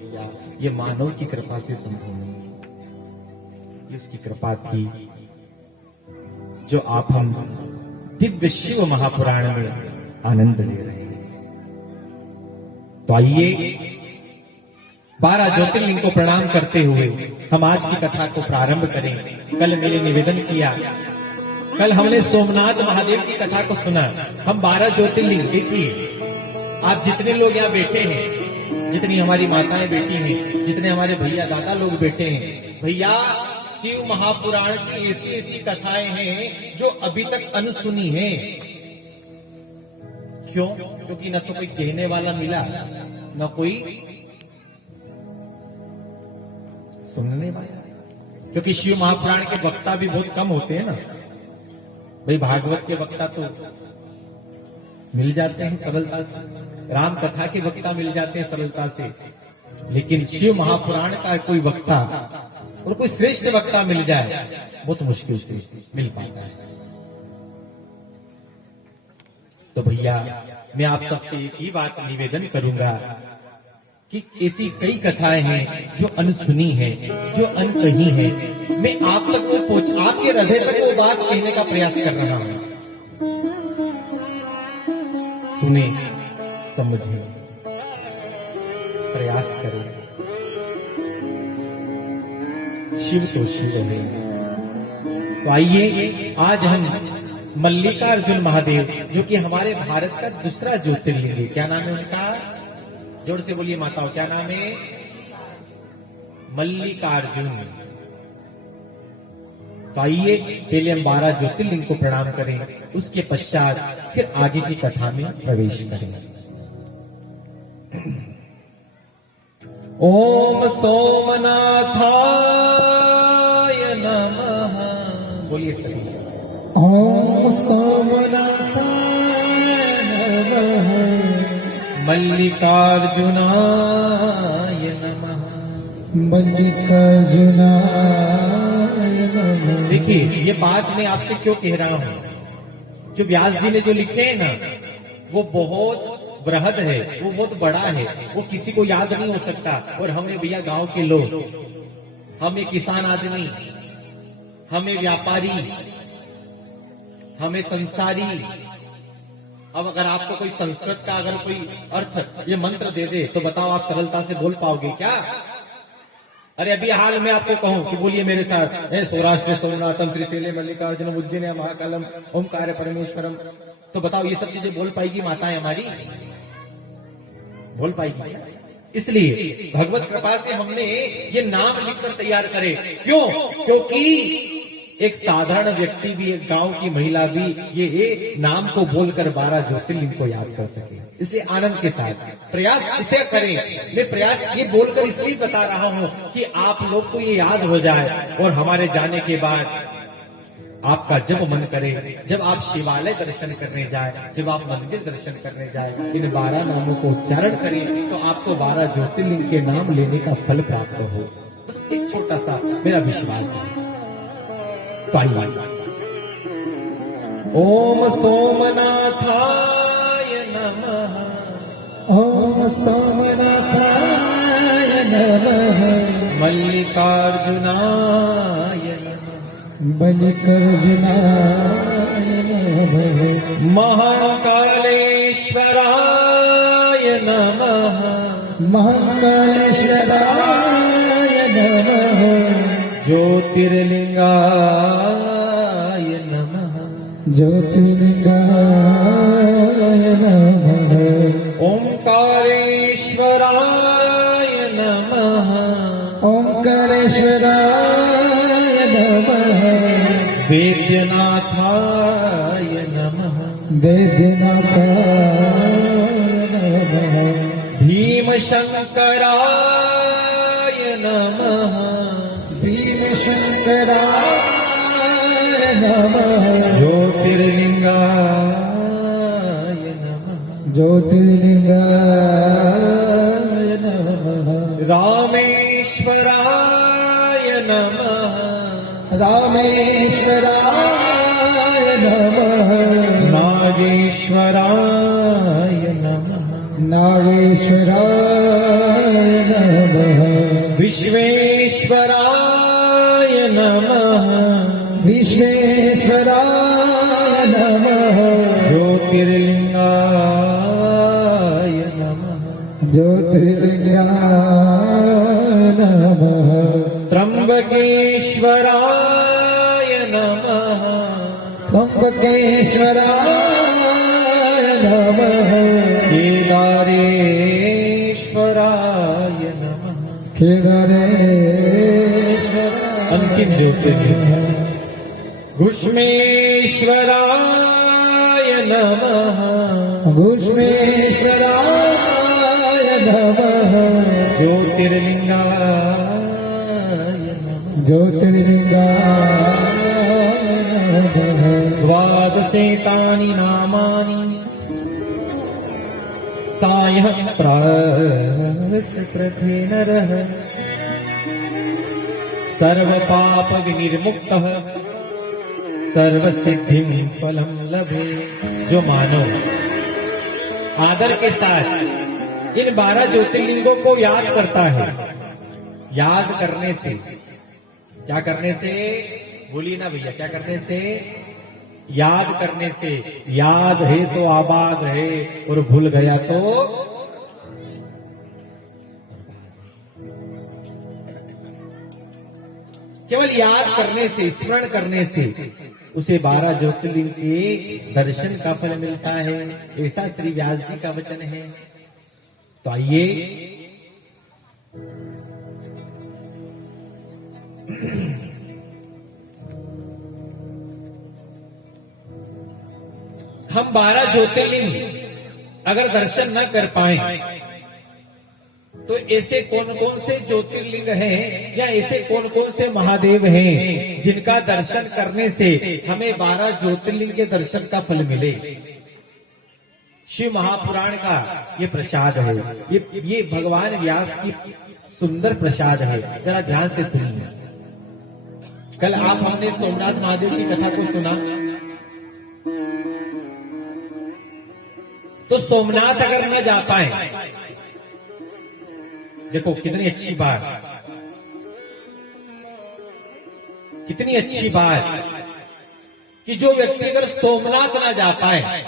ये मानव की कृपा से संभव नहीं, ये उसकी कृपा थी जो आप हम दिव्य शिव महापुराण में आनंद ले रहे हैं। तो आइए 12 ज्योतिर्लिंग को प्रणाम करते हुए हम आज की कथा को प्रारंभ करें। कल मैंने निवेदन किया, कल हमने सोमनाथ महादेव की कथा को सुना। हम 12 ज्योतिर्लिंग, देखिए आप जितने लोग यहाँ बैठे हैं, जितनी हमारी माताएं बैठी हैं, जितने हमारे भैया दादा लोग बैठे हैं, भैया शिव महापुराण की ऐसी ऐसी कथाएं हैं जो अभी तक अनसुनी हैं। क्यों? क्योंकि न तो कोई कहने वाला मिला, न कोई सुनने वाला। क्योंकि शिव महापुराण के वक्ता भी बहुत कम होते हैं ना भाई। भागवत के वक्ता तो मिल जाते हैं सरलता से, राम कथा के वक्ता मिल जाते हैं सरलता से, लेकिन शिव महापुराण का कोई वक्ता और कोई श्रेष्ठ वक्ता मिल जाए बहुत मुश्किल से मिल पाता है। तो भैया मैं आप सबसे एक ही बात निवेदन करूंगा कि ऐसी कई कथाएं हैं जो अनसुनी है, जो अनकही है। मैं आप तक वो आपके हृदय तक वो बात कहने का प्रयास कर रहा हूं। सुने, समझे, प्रयास करें। शिव तो शिव है। तो आइए आज हम मल्लिकार्जुन महादेव, जो कि हमारे भारत का दूसरा ज्योतिर्लिंग है। क्या नाम है उनका? जोर से बोलिए माताओं, क्या नाम है? मल्लिकार्जुन। तो आइए पहले हम 12 ज्योतिर्लिंग को प्रणाम करें, उसके पश्चात फिर आगे की कथा में प्रवेश करें। ओम सोमनाथाय नमः। बोलिए सभी। ओम सोमनाथाय नमः। मल्लिकार्जुनाय नमः। मल्लिकार्जुनाय नमः। देखिए ये बात मैं आपसे क्यों कह रहा हूं, जो व्यास जी ने जो लिखे हैं ना, वो बहुत बृहद है, वो बहुत बड़ा है, वो किसी को याद नहीं हो सकता। और हमें भैया गांव के लोग, हमें किसान आदमी, हमें व्यापारी, हमें संसारी, अब अगर आपको कोई संस्कृत का अगर कोई अर्थ ये मंत्र दे दे तो बताओ आप सरलता से बोल पाओगे क्या? अरे अभी हाल में आपको कहूं कि बोलिए मेरे साथ, सौराष्ट्र सोमनाथम त्रिशैले मल्लिकार्जुन उज्जैन महाकालम ओमकार परमेश्वरम, तो बताओ ये सब चीजें बोल पाएगी माताएं हमारी? बोल पाएगी? इसलिए भगवत कृपा से हमने ये नाम लिखकर तैयार करे। क्यों? क्योंकि एक साधारण व्यक्ति भी, एक गांव की महिला भी ये नाम को बोलकर 12 ज्योतिर्लिंग को याद कर सके। इसलिए आनंद के साथ प्रयास इसे करें। मैं प्रयास ये बोलकर इसलिए बता रहा हूं कि आप लोग को ये याद हो जाए, और हमारे जाने के बाद आपका जब मन करे, जब आप शिवालय दर्शन करने जाए, जब आप मंदिर दर्शन करने जाए, इन 12 नामों को उच्चारण करें तो आपको 12 ज्योतिर्लिंग के नाम लेने का फल प्राप्त हो। बस एक छोटा सा मेरा विश्वास है। तो आइए ओम सोमनाथाय नमः। ओम सोमनाथाय नमः। मल्लिकार्जुनाय नमः। मल्लिकार्जुनाय नमः। महाकालेश्वराय नमः। महाकालेश्वराय नमः। ज्योतिर्लिंगाय नमः। ज्योतिर्लिंगाय नमः। ओंकारेश्वराय नमः। ओंकारेश्वराय नमः। वेद्यनाथाय नमः। वेद्यनाथाय नमः। भीमशंकराय नमः। भीमशंकराय नमः। ज्योतिर्लिंगाय नमः। ज्योतिर्लिंगाय नमः। रामेश्वराय नमः। रामेश्वराय नमः। नागेश्वराय नमः। नागेश्वराय नमः। नमः विश्वेश्वराय नमः विश्वेश्वराय नमः ज्योतिर्लिंगाय नमः ज्योतिर्लिंगाय नमः त्र्यंबकेश्वराय नमः त्र्यंबकेश्वराय नमः केदारेश्वराय नमः केदारेश्वराय अंतिम ज्योतिर्लिंग घुष्मेश्वराय नमः घुष्मेश्वराय नमः ज्योतिर्लिंगाय नमः ज्योतिर्लिंगाय नमः द्वादशेतानि नामानि सायः प्रथे नरः सर्वपाप विनिर्मुक्तः सर्वसिद्धिं फलं लभे। जो मानव आदर के साथ इन 12 ज्योतिर्लिंगों को याद करता है, याद करने से, क्या करने से, बोलिए ना भैया, क्या करने से, याद करने से, याद है तो आबाद है और भूल गया तो केवल याद करने से, स्मरण करने से उसे 12 ज्योतिर्लिंग के दर्शन का फल मिलता है। ऐसा श्री व्यास जी का वचन है। तो आइए हम 12 ज्योतिर्लिंग अगर दर्शन न कर पाए तो ऐसे कौन कौन से ज्योतिर्लिंग हैं या ऐसे कौन कौन से महादेव हैं जिनका दर्शन करने से हमें 12 ज्योतिर्लिंग के दर्शन का फल मिले। शिव महापुराण का ये प्रसाद है, ये भगवान व्यास की सुंदर प्रसाद है। जरा ध्यान से सुनिए। कल आप हमने सोमनाथ महादेव की कथा को सुना, तो सोमनाथ अगर न जा पाए, देखो कितनी अच्छी बात, कितनी अच्छी बात कि जो व्यक्ति अगर सोमनाथ ना जा पाए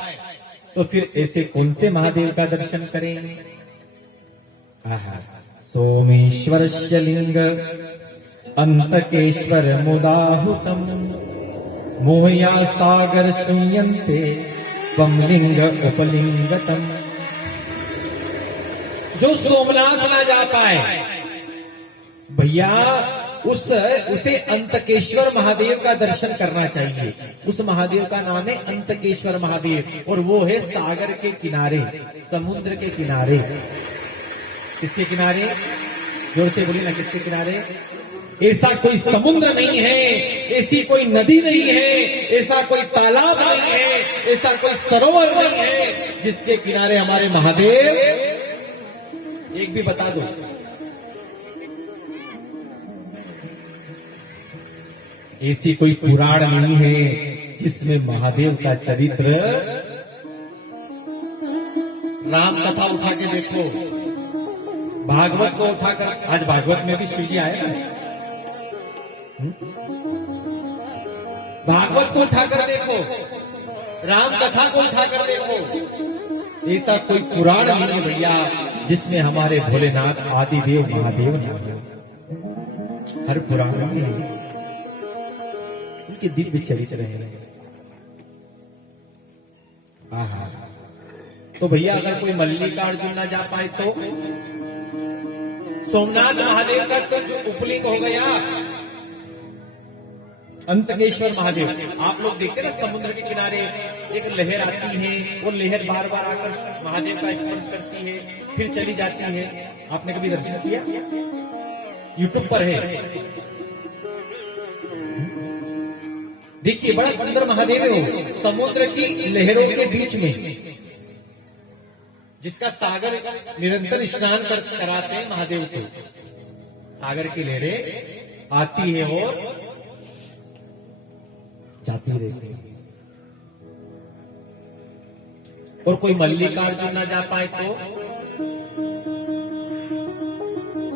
तो फिर ऐसे कौन से महादेव का दर्शन करेंगे। सोमेश्वरस्य लिंग अंतकेश्वर मुदाहुतम मोहया सागर शून्यन्ते त्वं लिंग उपलिंगतम। जो सोमनाथ ना जा पाए भैया, उसे अंतकेश्वर महादेव का दर्शन करना चाहिए। उस महादेव का नाम है अंतकेश्वर महादेव और वो है सागर के किनारे, समुद्र के किनारे। किसके किनारे? जोर से बोलिए ना, किसके किनारे? ऐसा कोई समुद्र नहीं है, ऐसी कोई नदी नहीं है, ऐसा कोई तालाब नहीं है, ऐसा कोई सरोवर नहीं है जिसके किनारे हमारे महादेव। एक भी बता दो। ऐसी कोई पुराण नहीं है जिसमें महादेव का चरित्र। राम कथा उठा के देखो, भागवत को उठाकर, आज भागवत में भी शिव जी आए ना, भागवत को उठाकर देखो, राम कथा को उठाकर देखो। ऐसा कोई पुराण नहीं है भैया जिसमें हमारे भोलेनाथ आदिदेव महादेव नाम है। हर पुराण में उनके दिव्य चरित्र हैं। तो भैया अगर कोई मल्लिकार्जुन ना जा पाए तो सोमनाथ महादेव का तो उपलिंग हो गया अंतकेश्वर महादेव। आप लोग देखते ना समुद्र के किनारे एक लहर आती है, वो लहर बार बार आकर महादेव का स्पर्श करती है, फिर चली जाती है। आपने कभी दर्शन किया? यूट्यूब पर है, देखिए बड़ा सुंदर महादेव है वो, समुद्र की लहरों के बीच में, जिसका सागर निरंतर स्नान कराते हैं महादेव को। सागर की लहरें आती है और जाती रहती है। और कोई मल्लिकार्जुन ना जा पाए तो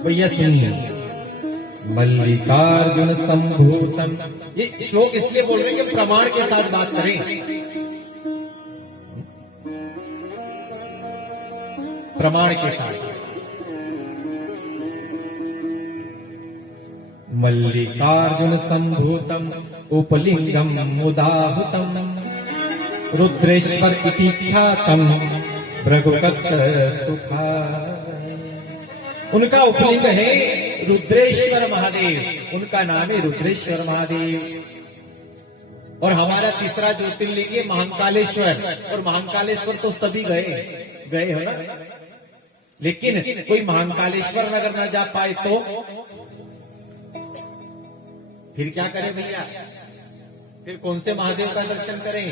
भैया सुनिए, मल्लिकार्जुन संभूतम, ये श्लोक इसलिए बोल रहे हैं कि प्रमाण के साथ बात करें। प्रमाण के साथ। मल्लिकार्जुन संभूतम उपलिंगम मुदाहुतम रुद्रेश्वर इति ख्यातम भृगुकच्छ सुखा। उनका उपलिंग है रुद्रेश्वर महादेव, उनका नाम है रुद्रेश्वर महादेव। और हमारा तीसरा ज्योतिर्लिंग है महाकालेश्वर, और महाकालेश्वर तो सभी गए हो ना, लेकिन कोई महाकालेश्वर अगर ना जा पाए तो फिर क्या करें भैया, फिर कौन से महादेव का दर्शन करें?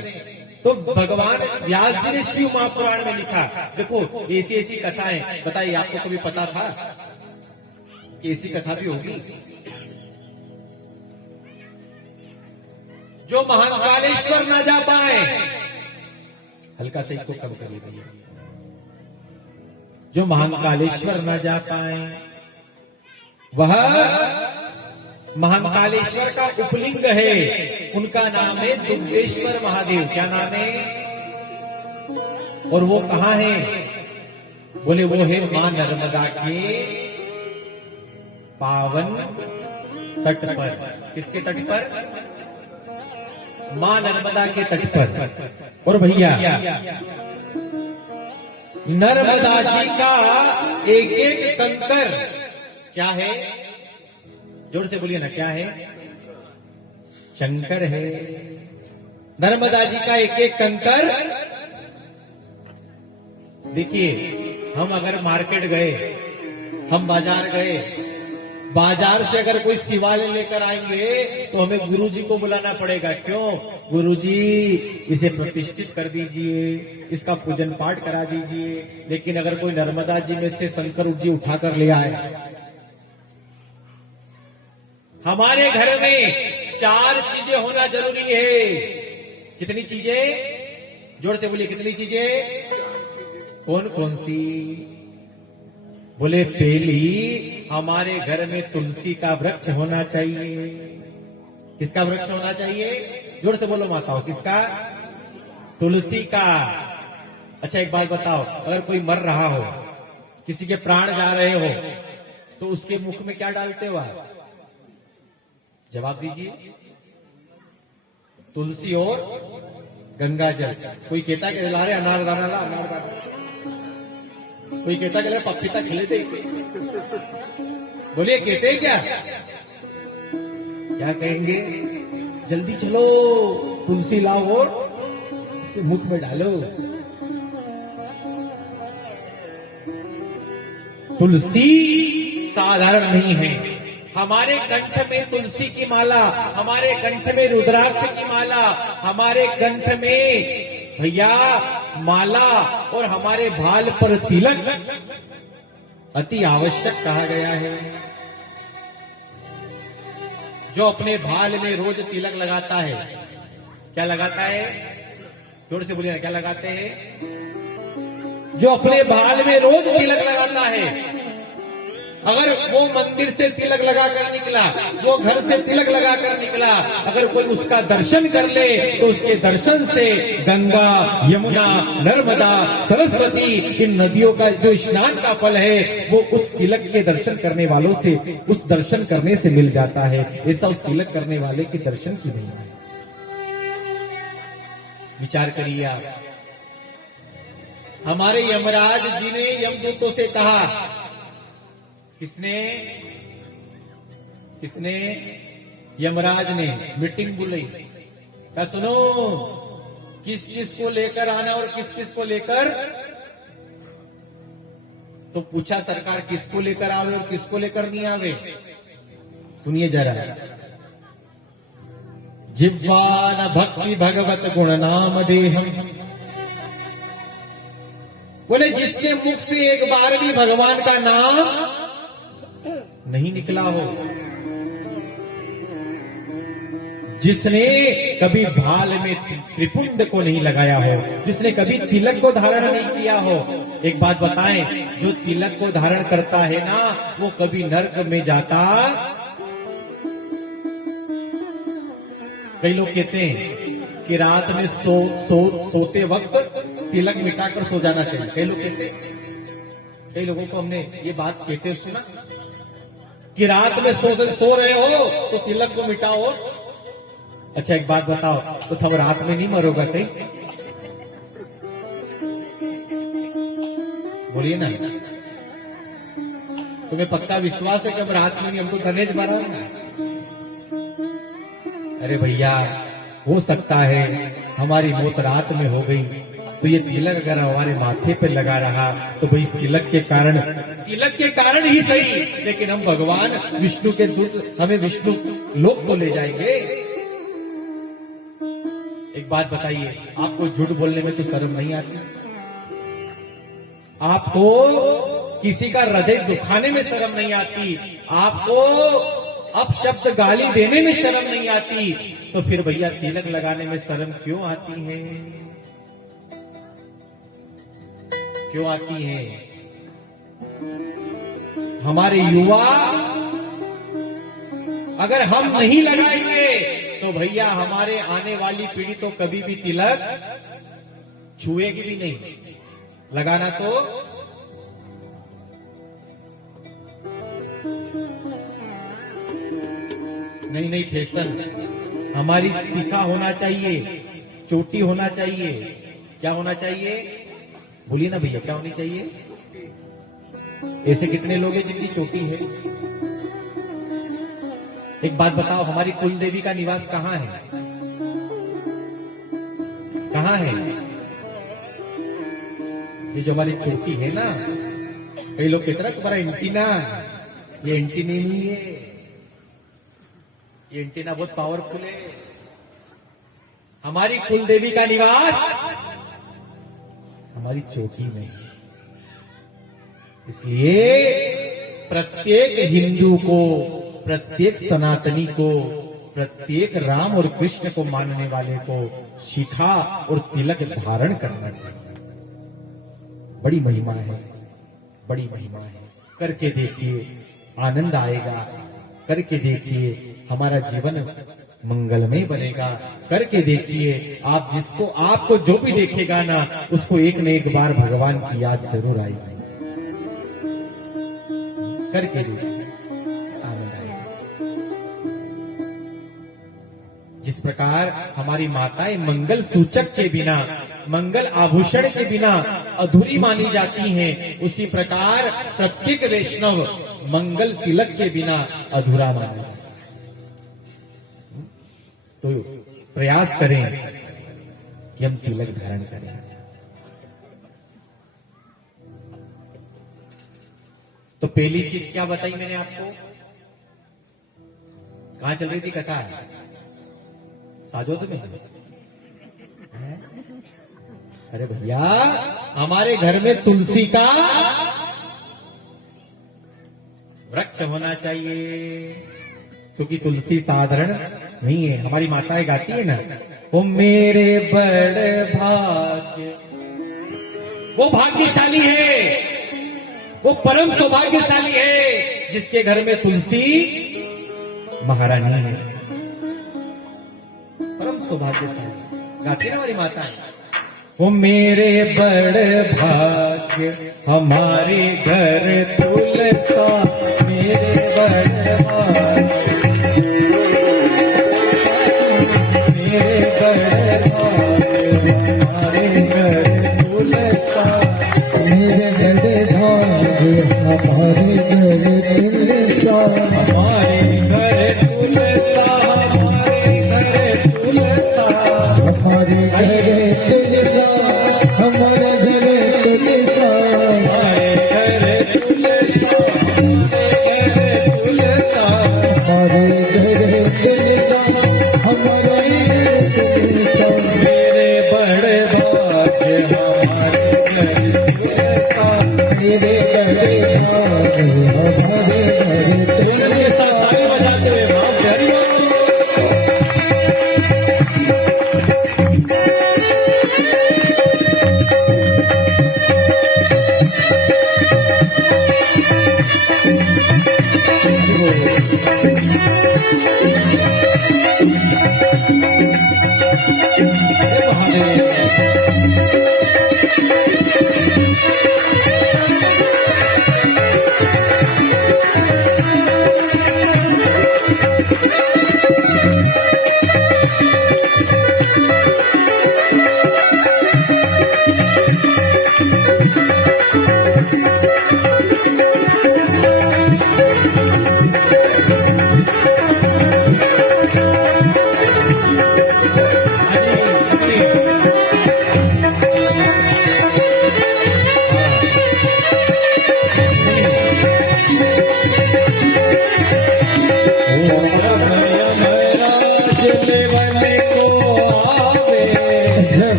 तो भगवान व्यास जी ने शिव महापुराण में लिखा। देखो ऐसी ऐसी कथाएं, बताइए आपको कभी पता था कि ऐसी कथा भी होगी? जो महाकालेश्वर ना जा पाए, हल्का से इसको कम करिए भैया, जो महाकालेश्वर ना जा पाए वह महाकालेश्वर का उपलिंग है, उनका नाम है दुग्धेश्वर महादेव। क्या नाम है? और वो कहां है? बोले वो है मां नर्मदा के पावन तट पर। किसके तट पर? मां नर्मदा के तट पर। और भैया नर्मदा जी का एक एक कंकर क्या है? जोर से बोलिए ना, क्या है? शंकर है। नर्मदा जी का एक एक कंकर। देखिए, हम अगर मार्केट गए, हम बाजार गए, बाजार से अगर कोई शिवालय लेकर आएंगे तो हमें गुरुजी को बुलाना पड़ेगा। क्यों? गुरुजी इसे प्रतिष्ठित कर दीजिए, इसका पूजन पाठ करा दीजिए। लेकिन अगर कोई नर्मदा जी में से शंकर जी उठाकर ले आए, हमारे घर में 4 चीजें होना जरूरी है। कितनी चीजें? जोर से बोलिए, कितनी चीजें? कौन कौन सी? बोले पहली, हमारे घर में तुलसी का वृक्ष होना चाहिए। किसका वृक्ष होना चाहिए? जोर से बोलो माताओं, किसका? तुलसी का। अच्छा एक बात बताओ, अगर कोई मर रहा हो, किसी के प्राण जा रहे हो, तो उसके मुख में क्या डालते हो आप? जवाब दीजिए। तुलसी और गंगा जल। कोई कहता है कि ला रहे अनारदाना, ला अनारदाना। कोई कहता है पपीता खिले दे। बोलिए कहते क्या? क्या कहेंगे? जल्दी चलो तुलसी लाओ और इसके मुख में डालो। तुलसी साधारण नहीं है। हमारे कंठ में तुलसी की माला, हमारे कंठ में रुद्राक्ष की माला, हमारे कंठ में भैया माला और हमारे भाल पर तिलक अति आवश्यक कहा गया है। जो अपने भाल में रोज तिलक लगाता है, क्या लगाता है? जोर से बोलिए ना, क्या लगाते हैं? जो अपने भाल में रोज तिलक लगाता है, अगर वो मंदिर से तिलक लगाकर निकला, वो घर से तिलक लगाकर निकला, अगर कोई उसका दर्शन कर ले तो उसके दर्शन से गंगा, यमुना, नर्मदा, सरस्वती, इन नदियों का जो स्नान का फल है वो उस तिलक के दर्शन करने वालों से, उस दर्शन करने से मिल जाता है। ऐसा उस तिलक करने वाले के दर्शन की नहीं है। विचार करिए आप। हमारे यमराज जी ने यमदूतों से कहा, किसने? यमराज ने मीटिंग बुलाई। क्या सुनो, किस किस को लेकर आना और किस किस को लेकर? तो पूछा सरकार किसको लेकर आवे और किसको लेकर नहीं आवे। सुनिए जरा। जिह्वान भक्ति भगवत गुण नाम देहम। बोले जिसके मुख से एक बार भी भगवान का नाम नहीं निकला हो, जिसने कभी भाल में त्रिपुंड को नहीं लगाया हो, जिसने कभी तिलक को धारण नहीं किया हो, एक बात बताएं, जो तिलक को धारण करता है ना, वो कभी नर्क में जाता। कई लोग कहते हैं कि रात में सोते वक्त तिलक मिटाकर सो जाना चाहिए। कई लोग कहते हैं, कई लोगों को हमने ये बात कहते हुए सुना कि रात में सो रहे हो तो तिलक को मिटाओ। अच्छा एक बात बताओ, तो तब रात में नहीं मरोगा कहीं? बोलिए ना, तुम्हें पक्का विश्वास है कि अब रात में नहीं, हमको धनेज मारा है? अरे भैया, हो सकता है हमारी मौत रात में हो गई, तो ये तिलक अगर हमारे माथे पे लगा रहा तो भाई इस तिलक के कारण ही सही, लेकिन हम भगवान विष्णु के दूत, हमें विष्णु लोक तो ले जाएंगे। एक बात बताइए, आपको झूठ बोलने में तो शर्म नहीं आती? आपको किसी का हृदय दुखाने में शर्म नहीं आती? आपको अपशब्द गाली देने में शर्म नहीं आती? तो फिर भैया तिलक लगाने में शर्म क्यों आती है? क्यों आती है? हमारे युवा अगर हम नहीं लगाएंगे तो भैया हमारे आने वाली पीढ़ी तो कभी भी तिलक छुएगी भी नहीं। लगाना तो नहीं फैशन हमारी सीखा होना चाहिए, चोटी होना चाहिए। क्या होना चाहिए? बोलिए ना भैया, क्या होनी चाहिए? ऐसे कितने लोग हैं जिनकी चोटी है? एक बात बताओ, हमारी कुल देवी का निवास कहाँ है? कहाँ है? ये जो हमारी चोटी है ना, कई लोग कहते हैं तुम्हारा एंटीना, ये एंटीना नहीं है, ये एंटीना बहुत पावरफुल है। हमारी कुल देवी का निवास हमारी चोटी में है। इसलिए प्रत्येक हिंदू को, प्रत्येक सनातनी को, प्रत्येक राम और कृष्ण को मानने वाले को शिखा और तिलक धारण करना चाहिए। बड़ी महिमा है, बड़ी महिमा है। करके देखिए, आनंद आएगा। करके देखिए, हमारा जीवन मंगलमय बनेगा। करके देखिए, आप जिसको, आपको जो भी देखेगा ना, उसको एक न एक बार भगवान की याद जरूर आएगी। करके देखिए, आनंद आएगा। जिस प्रकार हमारी माताएं मंगल सूचक के बिना, मंगल आभूषण के बिना अधूरी मानी जाती हैं, उसी प्रकार प्रत्येक वैष्णव मंगल तिलक के बिना अधूरा माना जाता है। तो प्रयास करें कि हम तिलक धारण करें। तो पहली चीज क्या बताई मैंने आपको? कहां चल रही थी कथा? साजोद में। अरे भैया, हमारे घर में तुलसी का वृक्ष होना चाहिए, क्योंकि तुलसी साधारण नहीं है। हमारी माताएं गाती है ना, वो मेरे बड़े भाग्य, वो भाग्यशाली है, वो परम सौभाग्यशाली है जिसके घर में तुलसी महारानी है। परम सौभाग्यशाली गाती है ना हमारी माताएं। वो मेरे बड़े भाग्य, हमारे घर तुलसा, मेरे बड़े भाग्य, मेरे बड़े भाग्य, हमारे घर तुलसा, मेरे बड़े भाग्य, हमारे घर तुलसा, हमारे घर तुलसा, हमारे घर तुलसा, हमारे घर तुलसा, हमारे घर तुलसा, हमारे घर तुलसा, हमारे घर जब यमराज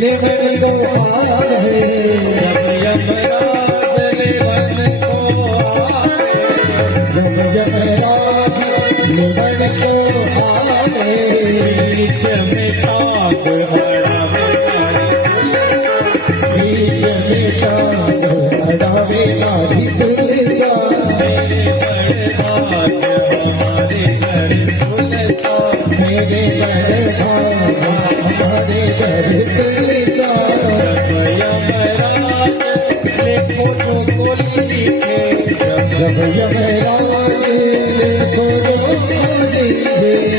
लेवन को आवे, जब यमराज लेवन को आवे, बीच में ताक अड़ावे मारी तुलसा, मेरे बड़े भाग हमारे घर तुलसा। जब यमराज लेखो जो लिखे,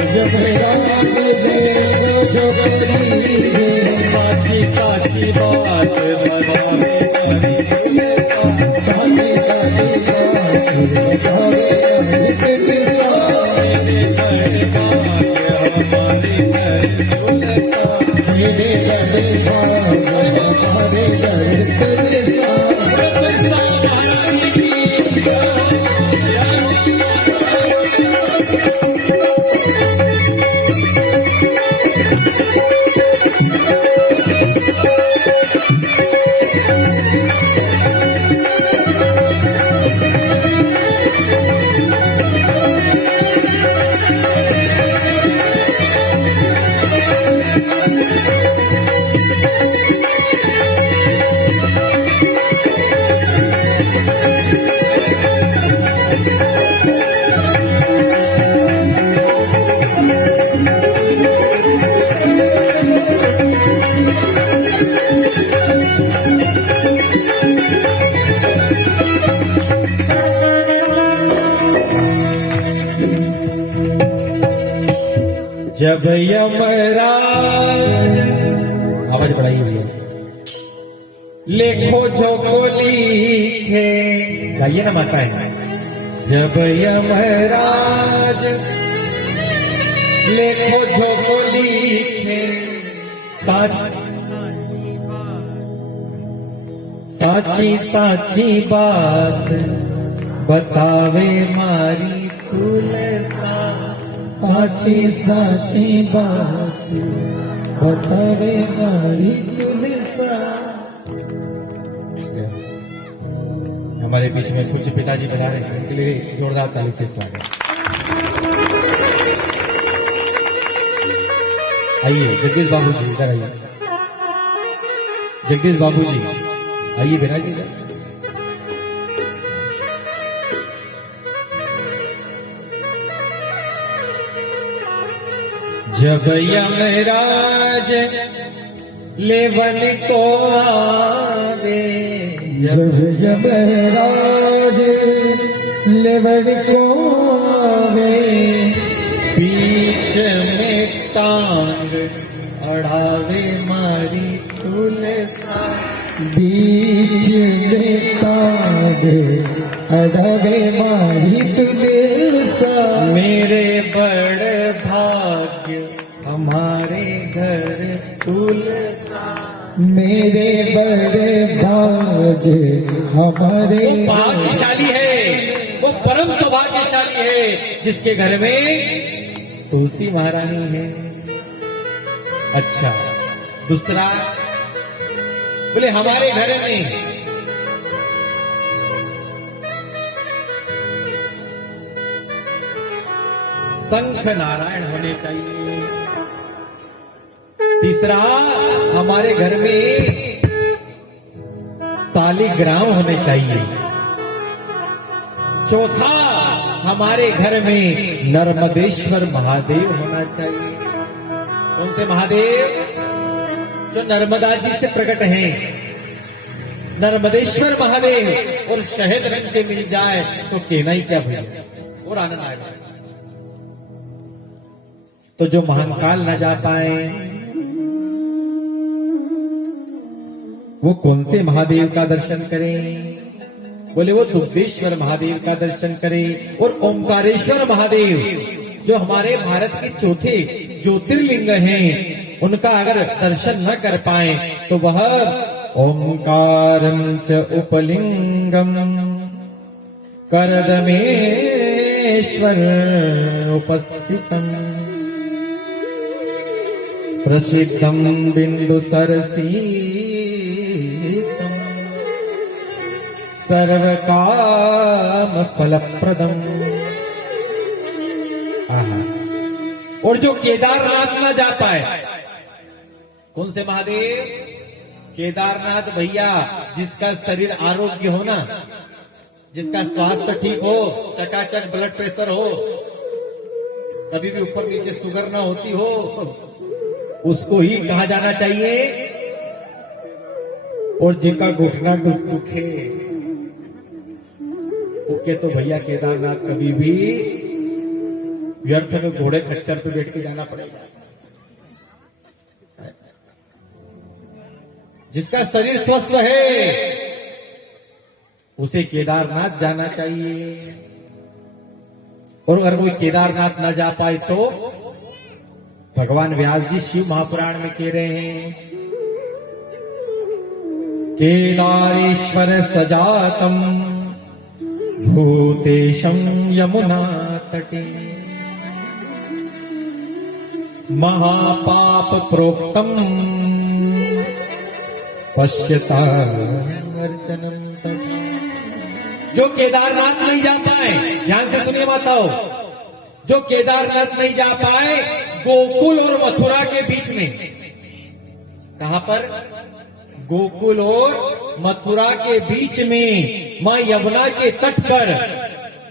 जब यमराज लेखो जो लिखे, साची साची बात बतावे, साची साची बात बतावे तुलसा, मेरे बड़े भाग हमारे घर तुलसा, मेरे बड़े भाग हमारे घर तुलसा। जब यमराज, आवाज बढ़ाइए भैया, लेखो जो को लिखे, गाइए ना माता है। जब यमराज लेखो जो को लिखे, साची साची बात बतावे मारी तुलसा, साची साची बात बतावे मारी तुलसा। हमारे बीच में कुछ पिताजी बना रहे हैं, उनके लिए जोरदार ताली से स्वागत। आइए जगदीश बाबू जी इधर आइए, जगदीश बाबू जी आइए विराजिए इधर। जब यमराज लेवन को आवे, जब यमराज लेवन को आवे, बीच में टांग अड़ावे मारी तुलसा, बीच में टांग अड़ावे मारी तुलसा, मेरे बड़ भाग्य हमारे घर तुलसा, मेरे बड़े भाग्य हमारे। वो भाग्यशाली है, वो परम सौभाग्यशाली है जिसके घर में तुलसी महारानी है। अच्छा, दूसरा बोले हमारे घर में शंख नारायण होने चाहिए। तीसरा, हमारे घर में शालिग्राम होने चाहिए। चौथा, हमारे घर में नर्मदेश्वर महादेव होना चाहिए। कौन से महादेव? जो नर्मदा जी से प्रकट हैं, नर्मदेश्वर महादेव। और शहद रंग के मिल जाए तो कहना ही क्या भैया, और आनंद आएगा। तो जो महाकाल न जा पाए वो कौन से महादेव का दर्शन करें? बोले वो दुग्धेश्वर महादेव का दर्शन करें। और ओंकारेश्वर महादेव जो हमारे भारत के चौथे ज्योतिर्लिंग हैं, उनका अगर दर्शन न कर पाए तो वह ओंकारं च उपलिंगम करदमेश्वर उपस्थितम् प्रसिद्धं बिंदु सरसीतम सर्वकाम फलप्रदम। और जो केदारनाथ न जा पाए, कौन से महादेव? केदारनाथ भैया जिसका शरीर आरोग्य हो ना, जिसका स्वास्थ्य ठीक हो, चकाचक ब्लड प्रेशर हो, कभी भी ऊपर नीचे शुगर ना होती हो, उसको ही कहा जाना चाहिए। और जिनका घुटना दुखे ओके तो भैया केदारनाथ कभी भी व्यर्थ में घोड़े खच्चर पे बैठ के जाना पड़ेगा। जिसका शरीर स्वस्थ है उसे केदारनाथ जाना चाहिए। और अगर कोई केदारनाथ न जा पाए तो भगवान व्यास जी शिव महापुराण में कह रहे हैं, केदारेश्वर सजातम भूतेशं यमुना तटे महापाप प्रोक्तम पश्यता अर्चनम तथा। जो केदारनाथ नहीं जा पाए, ध्यान से सुनिए माताओं, जो केदारनाथ नहीं जा पाए, गोकुल और मथुरा के बीच में, कहां पर? गोकुल और मथुरा के बीच में मां यमुना के तट पर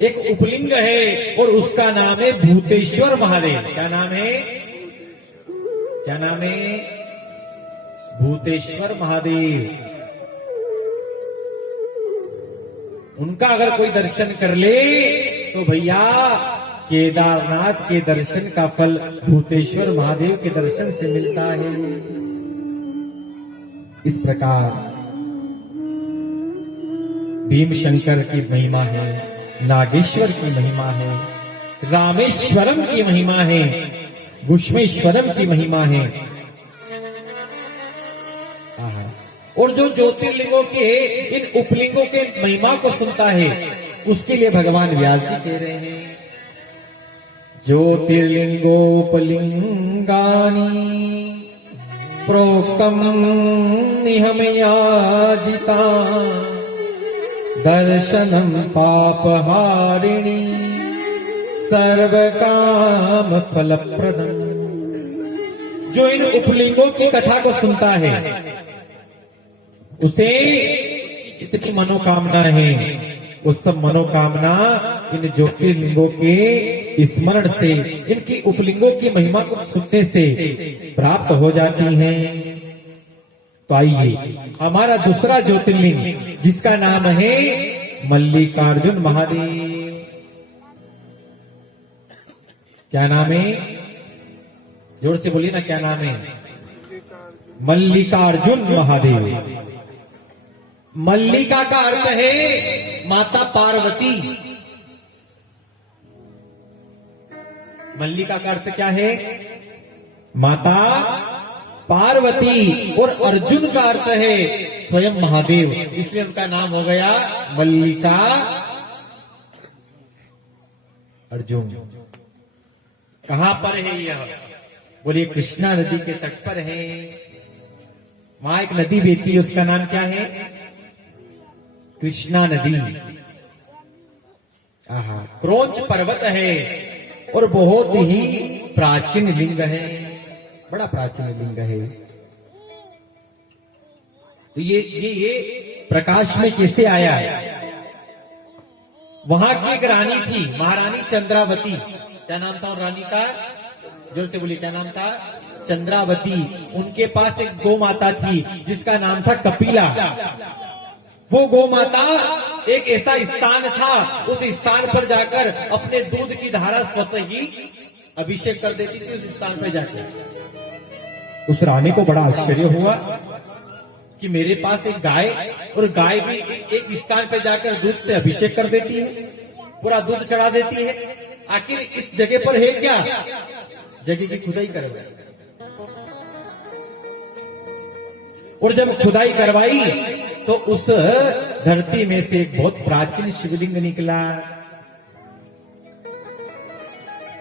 एक उपलिंग है और उसका नाम है भूतेश्वर महादेव। क्या नाम है? क्या नाम है? भूतेश्वर महादेव। उनका अगर कोई दर्शन कर ले तो भैया केदारनाथ के दर्शन का फल भूतेश्वर महादेव के दर्शन से मिलता है। इस प्रकार भीम शंकर की महिमा है, नागेश्वर की महिमा है, रामेश्वरम की महिमा है, घुष्मेश्वरम की महिमा है। और जो ज्योतिर्लिंगों के इन उपलिंगों के महिमा को सुनता है उसके लिए भगवान व्यास जी कह रहे हैं, ज्योतिर्लिंगोपलिंगानि प्रोक्तम निहमयाजिता दर्शनम पापहारिणी सर्वकाम फलप्रदम। जो इन उपलिंगों की कथा को सुनता है उसे इतनी मनोकामना है, वो सब मनोकामना इन ज्योतिर्लिंगों के स्मरण से, इनकी उपलिंगों की महिमा को सुनने से प्राप्त हो जाती हैं। तो आइए हमारा दूसरा ज्योतिर्लिंग जिसका नाम है मल्लिकार्जुन महादेव। क्या नाम है? जोर से बोलिए ना, क्या नाम है? मल्लिकार्जुन महादेव। मल्लिका का अर्थ है माता पार्वती। मल्लिका का अर्थ क्या है? माता पार्वती। और अर्जुन का अर्थ है स्वयं महादेव, इसलिए उनका नाम हो गया मल्लिका अर्जुन। कहां पर है यह? बोलिए कृष्णा नदी के तट पर है। वहां एक नदी बहती है, उसका नाम क्या है? कृष्णा नदी। क्रोंच पर्वत है और बहुत ही प्राचीन लिंग है, बड़ा प्राचीन लिंग है। तो ये प्रकाश में कैसे आया? वहां की एक रानी थी, महारानी चंद्रावती। क्या नाम था उन रानी का? जोर से बोलिए, क्या नाम था? चंद्रावती। उनके पास एक गौ माता थी जिसका नाम था कपिला। वो गौ माता एक ऐसा स्थान था, उस स्थान पर जाकर अपने दूध की धारा स्वतः ही अभिषेक कर देती थी उस स्थान पर जाकर। उस रानी को बड़ा आश्चर्य हुआ कि मेरे पास एक गाय, और गाय भी एक स्थान पर जाकर दूध से अभिषेक कर देती है, पूरा दूध चढ़ा देती है। आखिर इस जगह पर है क्या? जगह की खुदाई करवाई, और जब खुदाई करवाई तो उस धरती में से एक बहुत प्राचीन शिवलिंग निकला।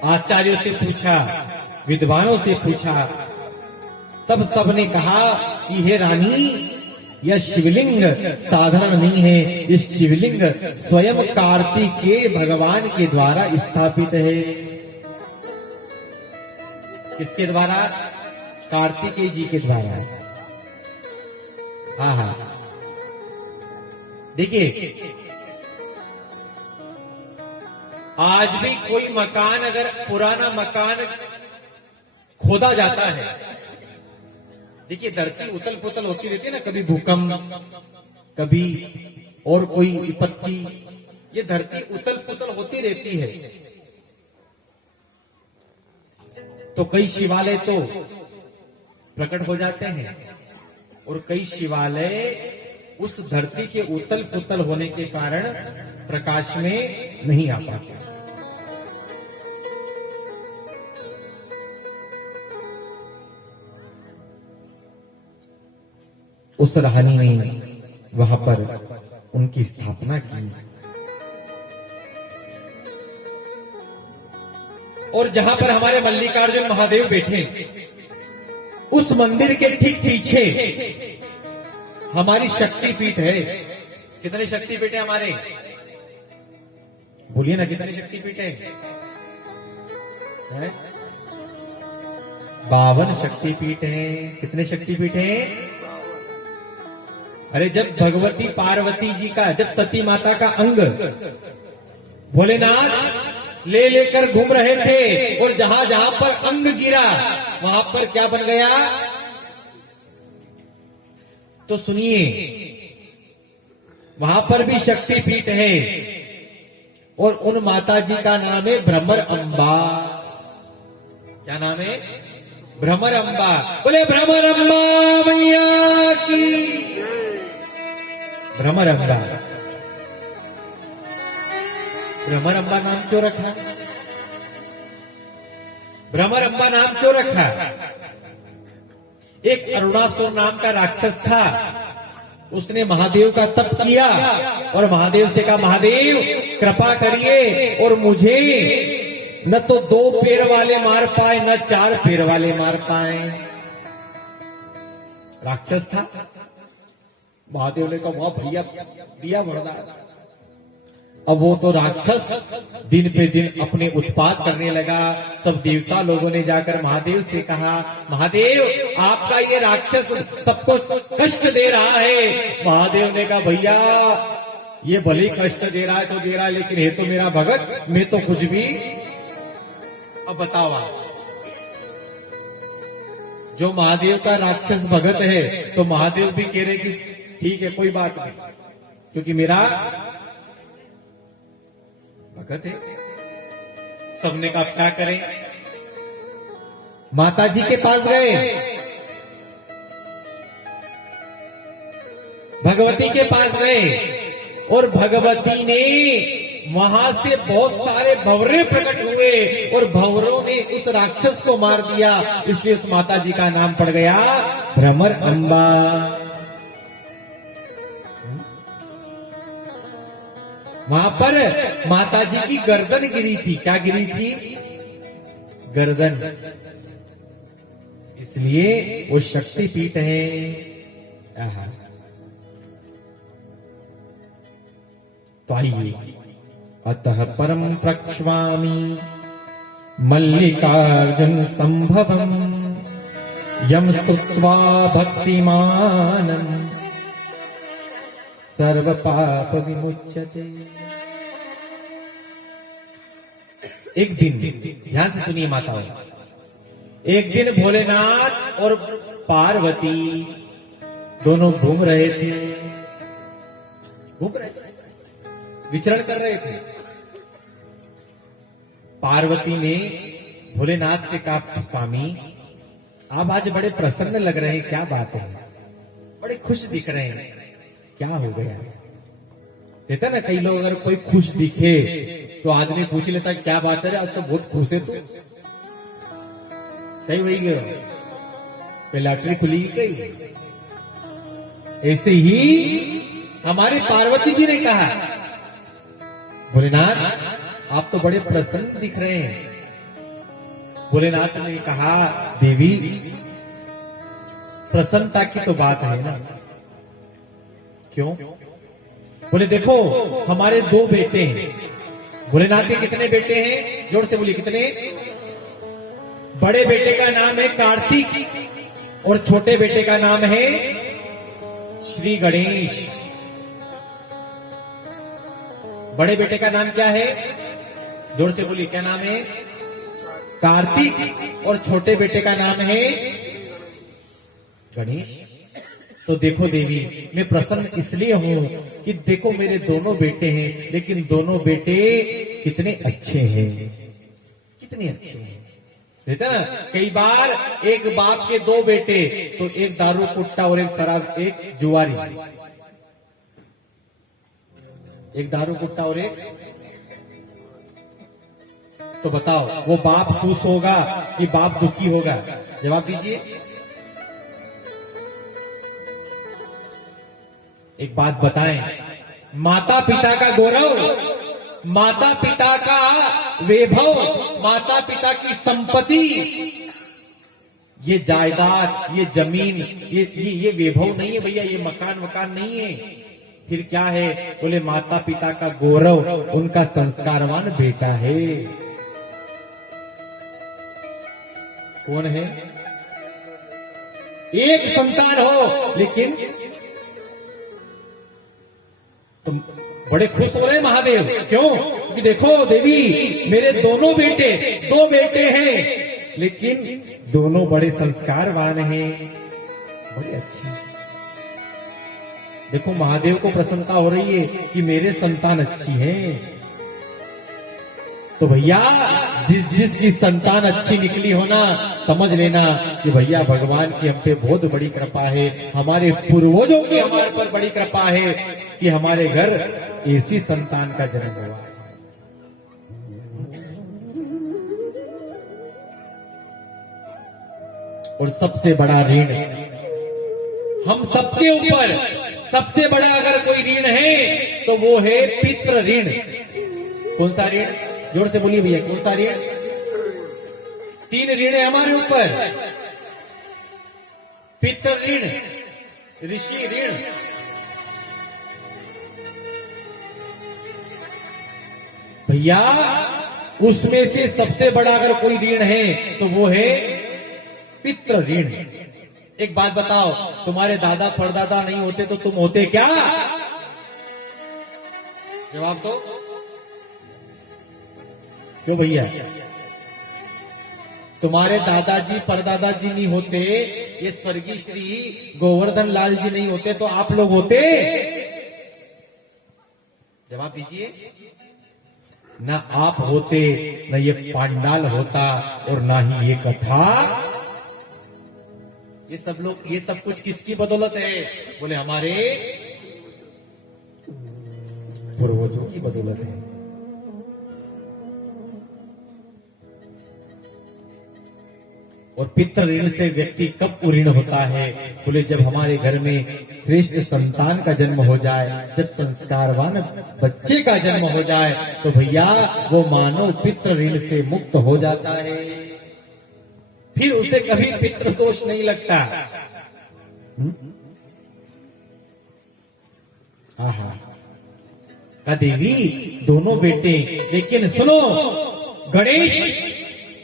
आचार्यों से पूछा, विद्वानों से पूछा, तब सबने कहा कि हे रानी, यह शिवलिंग साधारण नहीं है, ये शिवलिंग स्वयं कार्तिकेय भगवान के द्वारा स्थापित है। किसके द्वारा? कार्तिकेय जी के द्वारा। हाँ हाँ, देखिए, आज भी कोई मकान, अगर पुराना मकान खोदा जाता है, देखिए धरती उथल पुथल होती रहती है ना, कभी भूकंप, कभी और कोई विपत्ति, ये धरती उथल पुथल होती रहती है। तो कई शिवालय तो प्रकट हो जाते हैं, और कई शिवालय उस धरती के उथल पुथल होने के कारण प्रकाश में नहीं आ पाते। उस रानी ने वहां पर उनकी स्थापना की, और जहां पर हमारे मल्लिकार्जुन महादेव बैठे, उस मंदिर के ठीक पीछे हमारी शक्तिपीठ है। कितने शक्तिपीठ है हमारे? बोलिए ना, कितने शक्तिपीठ है? 52 शक्तिपीठ हैं। कितने शक्तिपीठ हैं? अरे जब भगवती पार्वती जी का, जब सती माता का अंग भोलेनाथ ले लेकर घूम रहे थे, और जहां जहां पर अंग गिरा वहां पर क्या बन गया? तो सुनिए, वहां पर भी शक्तिपीठ है, और उन माता जी का नाम है भ्रमर अम्बा। क्या नाम है? भ्रमर अम्बा। बोले भ्रमर अम्बा मैया की। भ्रमर अम्बा। भ्रमर अम्बा नाम क्यों रखा? भ्रमर अम्बा नाम क्यों रखा? एक अरुणासुर नाम का राक्षस था, उसने महादेव का तप किया, और महादेव से कहा, महादेव कृपा करिए और मुझे न तो 2 पैर वाले मार पाए, न 4 पैर वाले मार पाए। राक्षस था। महादेव ने कहा, वाह भैया, दिया वरदान। अब वो तो राक्षस दिन पे दिन अपने उत्पात करने लगा। सब देवता लोगों ने जाकर महादेव से कहा, महादेव आपका ये राक्षस सबको कष्ट दे रहा है। महादेव ने कहा, भैया ये भले कष्ट दे रहा है तो दे रहा है, लेकिन है तो मेरा भगत, मैं तो कुछ भी। अब बताओ आप, जो महादेव का राक्षस भगत है, तो महादेव भी कह रहे कि ठीक है कोई बात नहीं, क्योंकि मेरा भगत है। सबने कहा क्या करें? माता जी के पास गए, भगवती के पास गए, और भगवती ने वहां से बहुत सारे भंवरे प्रकट हुए, और भंवरों ने उस राक्षस को मार दिया। इसलिए उस माता जी का नाम पड़ गया भ्रमर अम्बा। वहां पर माता जी की गर्दन गिरी थी। क्या गिरी थी? गर्दन। इसलिए वो शक्तिपीठ है। तो आइए, अतः परम प्रक्ष्वामि मल्लिकार्जुन संभवम यम स्तुत्वा भक्तिमानम सर्व पाप विमुच्यते। एक दिन, ध्यान से सुनिए माताओं, एक दिन भोलेनाथ और पार्वती दोनों घूम रहे थे, विचरण कर रहे थे। पार्वती ने भोलेनाथ से कहा, स्वामी आप आज बड़े प्रसन्न लग रहे हैं, क्या बात है, बड़े खुश दिख रहे हैं, क्या हो गया? कहता ना, कई लोग अगर कोई खुश दिखे तो आदमी पूछ लेता क्या बात है, आज तो बहुत खुश है तू, सही वही गए लॉटरी खुली गई। ऐसे ही हमारी पार्वती जी ने कहा, भोलेनाथ आप तो बड़े प्रसन्न दिख रहे हैं। भोलेनाथ ने कहा, देवी प्रसन्नता की तो बात है ना, क्यों? बोले देखो हमारे दो बेटे हैं। भोलेनाथ के कितने बेटे हैं? जोर से बोलिए, कितने? बड़े बेटे का नाम है कार्तिक और छोटे बेटे का नाम है श्री गणेश। बड़े बेटे का नाम क्या है? जोर से बोलिए, क्या नाम है? कार्तिक। और छोटे बेटे का नाम है गणेश। तो देखो देवी, मैं प्रसन्न इसलिए हूं कि देखो मेरे दोनों बेटे हैं, लेकिन दोनों बेटे कितने अच्छे हैं, कितने अच्छे हैं। देखते ना, कई बार एक बाप के दो बेटे, तो एक दारू कुट्टा और एक शराब, एक जुआरी, एक दारू कुट्टा और एक, तो बताओ वो बाप खुश होगा कि बाप दुखी होगा? जवाब दीजिए। एक बात बताएं, माता पिता का गौरव, माता पिता का वैभव, माता पिता की संपत्ति, ये जायदाद, ये जमीन, ये वैभव नहीं है भैया, ये मकान नहीं है। फिर क्या है? बोले माता पिता का गौरव उनका संस्कारवान बेटा है। कौन है? एक संतान हो, लेकिन तुम बड़े खुश हो रहे हैं महादेव, क्यों? क्योंकि देखो देवी, मेरे दोनों बेटे, दो बेटे हैं, लेकिन दोनों बड़े संस्कारवान हैं, बड़े अच्छे। देखो महादेव को प्रसन्नता हो रही है कि मेरे संतान अच्छी हैं। तो भैया जिसकी संतान अच्छी निकली हो ना, समझ लेना कि भैया भगवान की हम पे बहुत बड़ी कृपा है, हमारे पूर्वजों की हमारे पर बड़ी कृपा है कि हमारे घर ऐसी संतान का जन्म हुआ। और सबसे बड़ा ऋण हम सबके ऊपर, सबसे बड़ा अगर कोई ऋण है तो वो है पितृ ऋण। कौन सा ऋण? जोर से बोलिए भैया, कौन सा ऋण? 3 ऋण है हमारे ऊपर। पितृ ऋण, ऋषि ऋण, भैया उसमें से सबसे बड़ा अगर कोई ऋण है तो वो है पितृ ऋण। एक बात बताओ, तुम्हारे दादा परदादा नहीं होते तो तुम होते क्या? जवाब दो, क्यों भैया? तुम्हारे दादाजी परदादाजी नहीं होते, ये स्वर्गीय श्री गोवर्धन लाल जी नहीं होते तो आप लोग होते? जवाब दीजिए। ना आप होते, न ये पांडाल होता, और ना ही ये कथा। ये सब लोग, ये सब कुछ किसकी बदौलत है? बोले हमारे पूर्वजों की बदौलत है। और पितृ ऋण से व्यक्ति कब ऋण होता है? बोले जब हमारे घर में श्रेष्ठ संतान का जन्म हो जाए, जब संस्कारवान बच्चे का जन्म हो जाए, तो भैया वो मानव पितृ ऋण से मुक्त हो जाता है, फिर उसे कभी पितृ दोष नहीं लगता। आहा, का देवी दोनों बेटे, लेकिन सुनो, गणेश,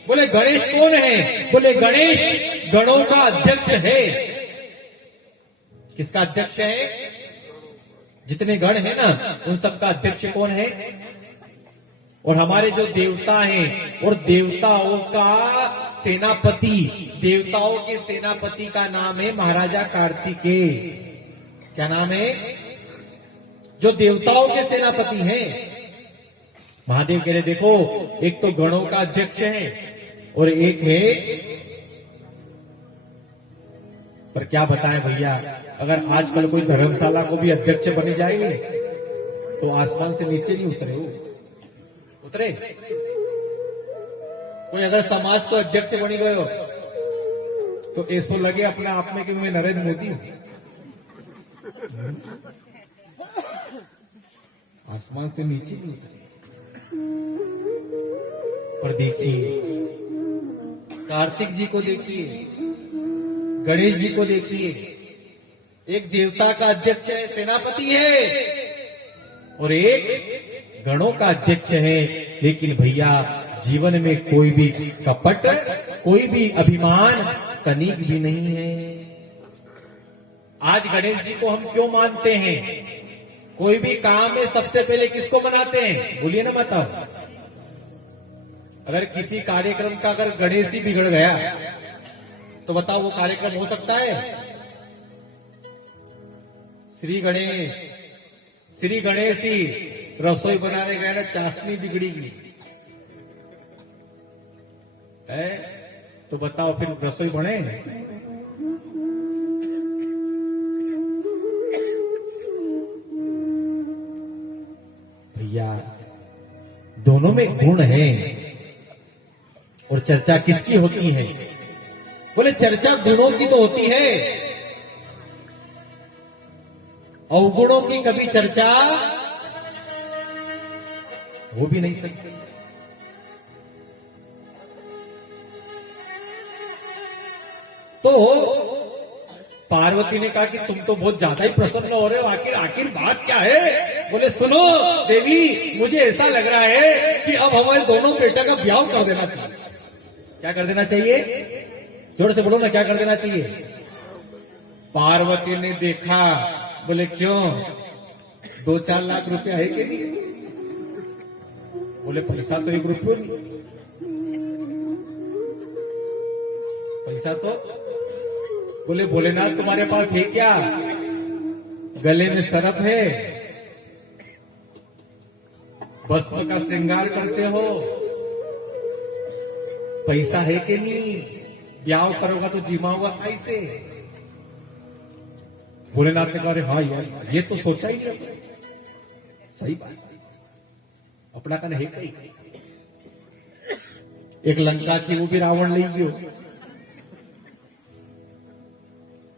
बोले गणेश कौन है? बोले गणेश गणों का अध्यक्ष है। किसका अध्यक्ष है? जितने गण हैं ना, उन सबका अध्यक्ष कौन है? और हमारे जो देवता हैं, और देवताओं का सेनापति, देवताओं के सेनापति का नाम है महाराजा कार्तिकेय। क्या नाम है? जो देवताओं के सेनापति हैं, महादेव कह रहे देखो, एक तो गणों का अध्यक्ष है और एक है, पर क्या बताएं भैया, अगर आजकल कोई धर्मशाला को भी अध्यक्ष बने जाएंगे तो आसमान से नीचे नहीं उतरे उतरे। कोई अगर समाज को अध्यक्ष बनी गए हो तो ऐसो लगे अपने आप में कि मैं नरेंद्र मोदी हूं। आसमान से नीचे नहीं उतरे। पर देखिए, कार्तिक जी को देखिए, गणेश जी को देखिए, एक देवता का अध्यक्ष है, सेनापति है, और एक गणों का अध्यक्ष है। लेकिन भैया, जीवन में कोई भी कपट, कोई भी अभिमान तनिक भी नहीं है। आज गणेश जी को हम क्यों मानते हैं? कोई भी काम में सबसे पहले किसको मनाते हैं? बोलिए ना माता। अगर किसी कार्यक्रम का अगर गणेश ही बिगड़ गया तो बताओ वो कार्यक्रम हो सकता है? श्री गणेश ही रसोई बनाने गए ना, चाशनी बिगड़ी गई है, तो बताओ फिर रसोई बने? भैया, दोनों में गुण है। और चर्चा किसकी होती है? बोले चर्चा गुणों की तो होती है, अवगुणों की कभी चर्चा हो भी नहीं सकती। तो पार्वती ने कहा कि तुम तो बहुत ज्यादा ही प्रसन्न हो रहे हो, आखिर बात क्या है? बोले सुनो देवी, मुझे ऐसा लग रहा है कि अब हमारे दोनों बेटा का ब्याह कर देना चाहिए। क्या कर देना चाहिए? जोर से बोलो ना, क्या कर देना चाहिए? पार्वती ने देखा, बोले क्यों, 2-4 लाख रुपया है कि नहीं? बोले पैसा तो 1 रुपया नहीं, पैसा तो। बोले भोलेनाथ तुम्हारे पास है क्या? गले में सरप है, भस्म का श्रृंगार करते हो, पैसा है कि नहीं? ब्याह करोगा तो जिमाओगा कैसे? भोलेनाथ ने कहा अरे हाँ यार, ये तो सोचा ही नहीं। सही बात, अपना कन है कहीं। एक लंका की वो भी रावण ले गयो,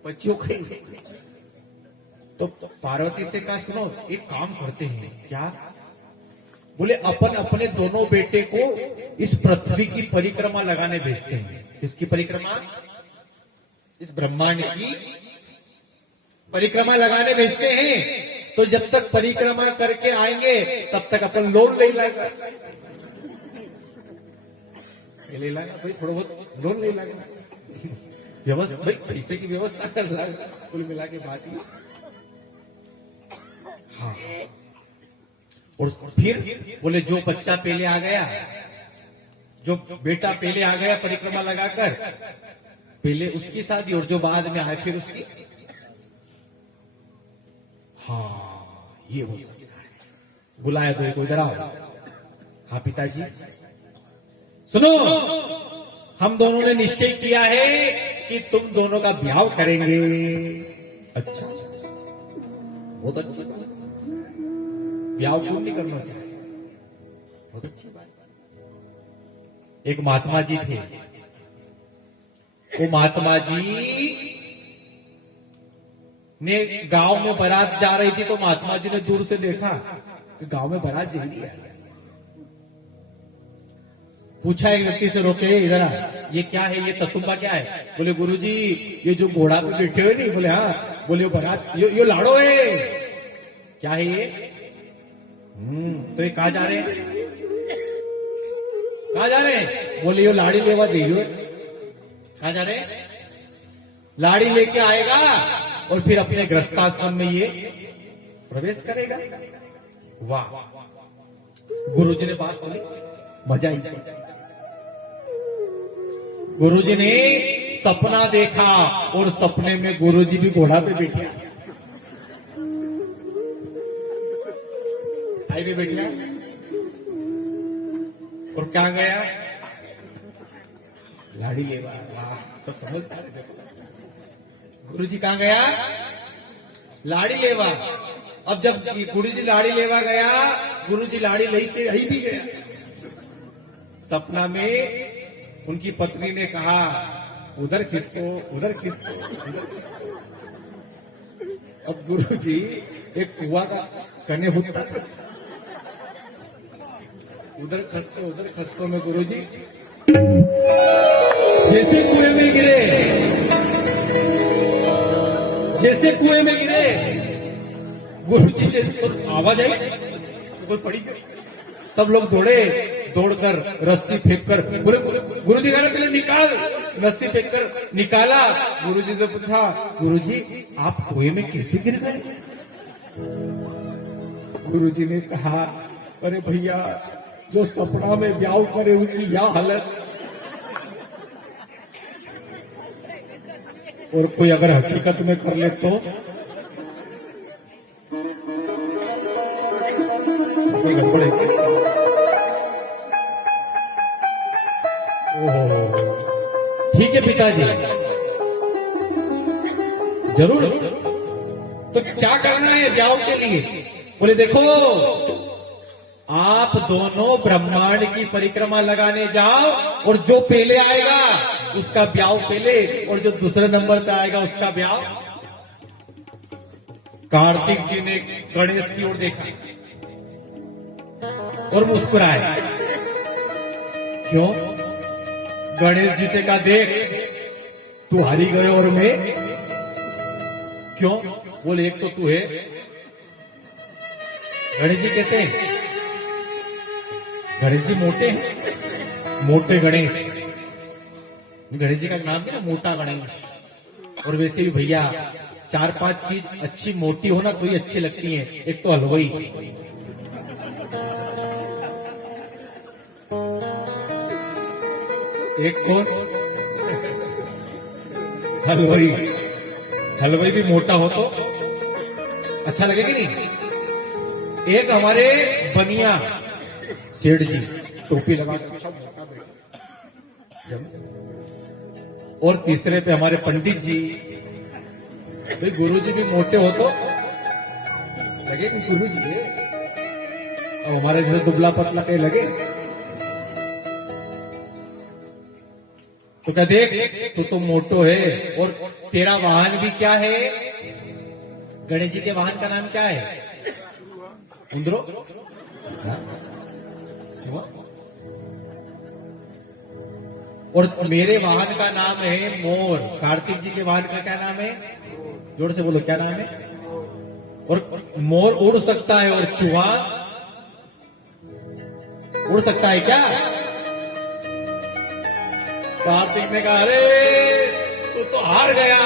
बच्चियों कहीं। तो पार्वती से कहा सुनो, एक काम करते हैं। क्या? बोले अपन अपने दोनों बेटे को इस पृथ्वी की परिक्रमा लगाने भेजते हैं। किसकी परिक्रमा? इस ब्रह्मांड की परिक्रमा लगाने भेजते हैं। तो जब तक परिक्रमा करके आएंगे तब तक अपन लोन ले लाएगा, ले लाएगा भाई, थोड़ा बहुत लोन ले लाएगा, व्यवस्था भाई, पैसे की व्यवस्था कर लाएगा, कुल मिला के बात ही। हाँ, और फिर बोले जो बच्चा पहले आ गया, जो बेटा पहले आ गया परिक्रमा लगाकर, पहले उसकी शादी, और जो बाद में आए फिर उसकी। हाँ, ये हो सकता है। बुलाया तो कोई इधर आओ। हाँ पिताजी, सुनो, हम दोनों ने निश्चय किया है कि तुम दोनों का ब्याह करेंगे। अच्छा, बहुत अच्छा, ब्याह क्यों नहीं करना चाहिए? बहुत अच्छी बात। एक महात्मा जी थे, वो महात्मा जी ने गांव में बारात जा रही थी, तो महात्मा जी ने दूर से देखा कि गांव में बारात जा रही है। पूछा एक व्यक्ति से, रोके इधर आ, ये क्या है, ये ततुम्बा क्या है? बोले गुरुजी, ये जो घोड़ा पे बैठे हुए नहीं। बोले हाँ। बोले वो बारात, ये लाड़ो है। क्या है ये? तो ये कहाँ जा रहे हैं? कहाँ जा रहे हैं? बोले ये लाड़ी लेवा दे। कहाँ जा रहे हैं? लाड़ी लेके आएगा और फिर अपने गृहस्थाश्रम में ये प्रवेश करेगा। वाह, गुरुजी ने बात सुनी, मजा ही। गुरुजी ने सपना देखा और सपने में गुरुजी भी घोड़ा पे बैठे, आई भी बैठिया। और क्या गया, लाड़ी लेवा। वाह, सब समझता है। गुरुजी कहां गया, लाड़ी लेवा। अब जब गुरुजी लाड़ी लेवा गया, गुरुजी लाड़ी लेके यही भी गया। सपना में उनकी पत्नी ने कहा, उधर खिसको, उधर खिसको, उधर खिसको। अब गुरुजी एक कुआ का कने होता, उधर खसको में गुरुजी जैसे कुएं में गिरे, जैसे कुएं में गिरे। गुरुजी से आवाज आई, कोई पड़ी गई। सब लोग दौड़कर रस्सी फेंककर गुरुजी का पहले निकाल, रस्सी फेंककर निकाला। गुरुजी से पूछा, गुरुजी आप कुएं में कैसे गिर गए? गुरुजी ने कहा, अरे भैया, जो सपना में ब्याह करे उनकी यह हालत, और कोई अगर हकीकत में कर ले तो कोई गड़बड़ है क्या? ओहो, ठीक है पिताजी, जरूर। तो क्या करना है ब्याह के लिए? बोले देखो, आप दोनों ब्रह्मांड की परिक्रमा लगाने जाओ, और जो पहले आएगा उसका ब्याह पहले, और जो दूसरे नंबर पे आएगा उसका ब्याह। कार्तिक जी ने गणेश की ओर देखा और मुस्कुराए। क्यों? गणेश जी से कहा, देख तू हारी गए और मैं क्यों? बोले एक तो तू है। गणेश जी कैसे हैं? गणेश जी मोटे हैं, मोटे गणेश। गणेश जी का नाम है ना, मोटा गणेश। और वैसे भी भैया 4-5 चीज अच्छी मोटी हो ना तो ही अच्छी लगती है। एक तो हलवाई, एक कौन, हलवाई। हलवाई भी मोटा हो तो अच्छा लगेगा नहीं। एक हमारे बनिया सेठ जी, टोपी लगा के सब मोटा बैठा। और तीसरे पे हमारे पंडित जी। भाई गुरु जी भी मोटे हो तो लगे कि गुरु जी है, और हमारे जैसे दुबला पतला कहीं लगे तो क्या, देख तो मोटो है। और तेरा वाहन भी क्या है? गणेश जी के वाहन का नाम क्या है? उंदरो। और मेरे वाहन का नाम है मोर। कार्तिक जी के वाहन का क्या नाम है? जोर से बोलो, क्या नाम है? और मोर उड़ सकता है और चूहा उड़ सकता है क्या? कार्तिक ने कहा, अरे तू तो हार गया,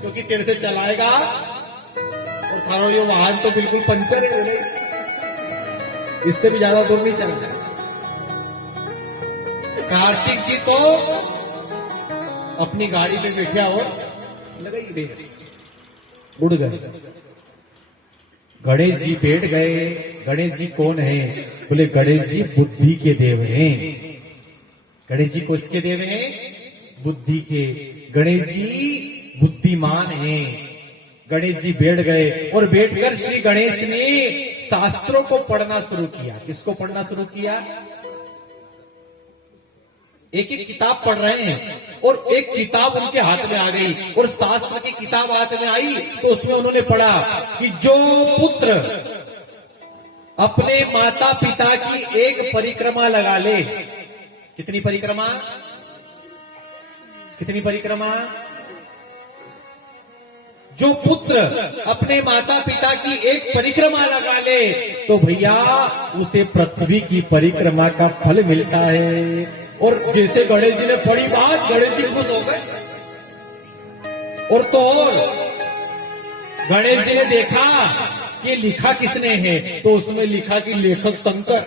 क्योंकि तेरे से चलाएगा और थारो ये वाहन तो बिल्कुल पंचर है, इससे भी ज्यादा दूर नहीं चलता। कार्तिक जी तो अपनी गाड़ी में बैठा और लगाई रेस, उड़ गए। गणेश जी बैठ गए। गणेश जी कौन है? बोले गणेश जी बुद्धि के देव हैं। गणेश जी को इसके देव हैं? बुद्धि के। गणेश जी बुद्धिमान हैं। गणेश जी बैठ गए और बैठकर श्री गणेश ने शास्त्रों को पढ़ना शुरू किया। किसको पढ़ना शुरू किया? एक एक किताब पढ़ रहे हैं और एक किताब उनके हाथ में आ गई और शास्त्र की किताब हाथ में आई तो उसमें उन्होंने पढ़ा कि जो पुत्र अपने माता पिता की एक परिक्रमा लगा ले। कितनी परिक्रमा? कितनी परिक्रमा? जो पुत्र अपने माता पिता की एक परिक्रमा लगा ले तो भैया उसे पृथ्वी की परिक्रमा का फल मिलता है। और जैसे गणेश जी ने पढ़ी बात, गणेश जी खुश हो गए। और तो गणेश जी ने देखा कि ये लिखा किसने है, तो उसमें लिखा कि लेखक शंकर।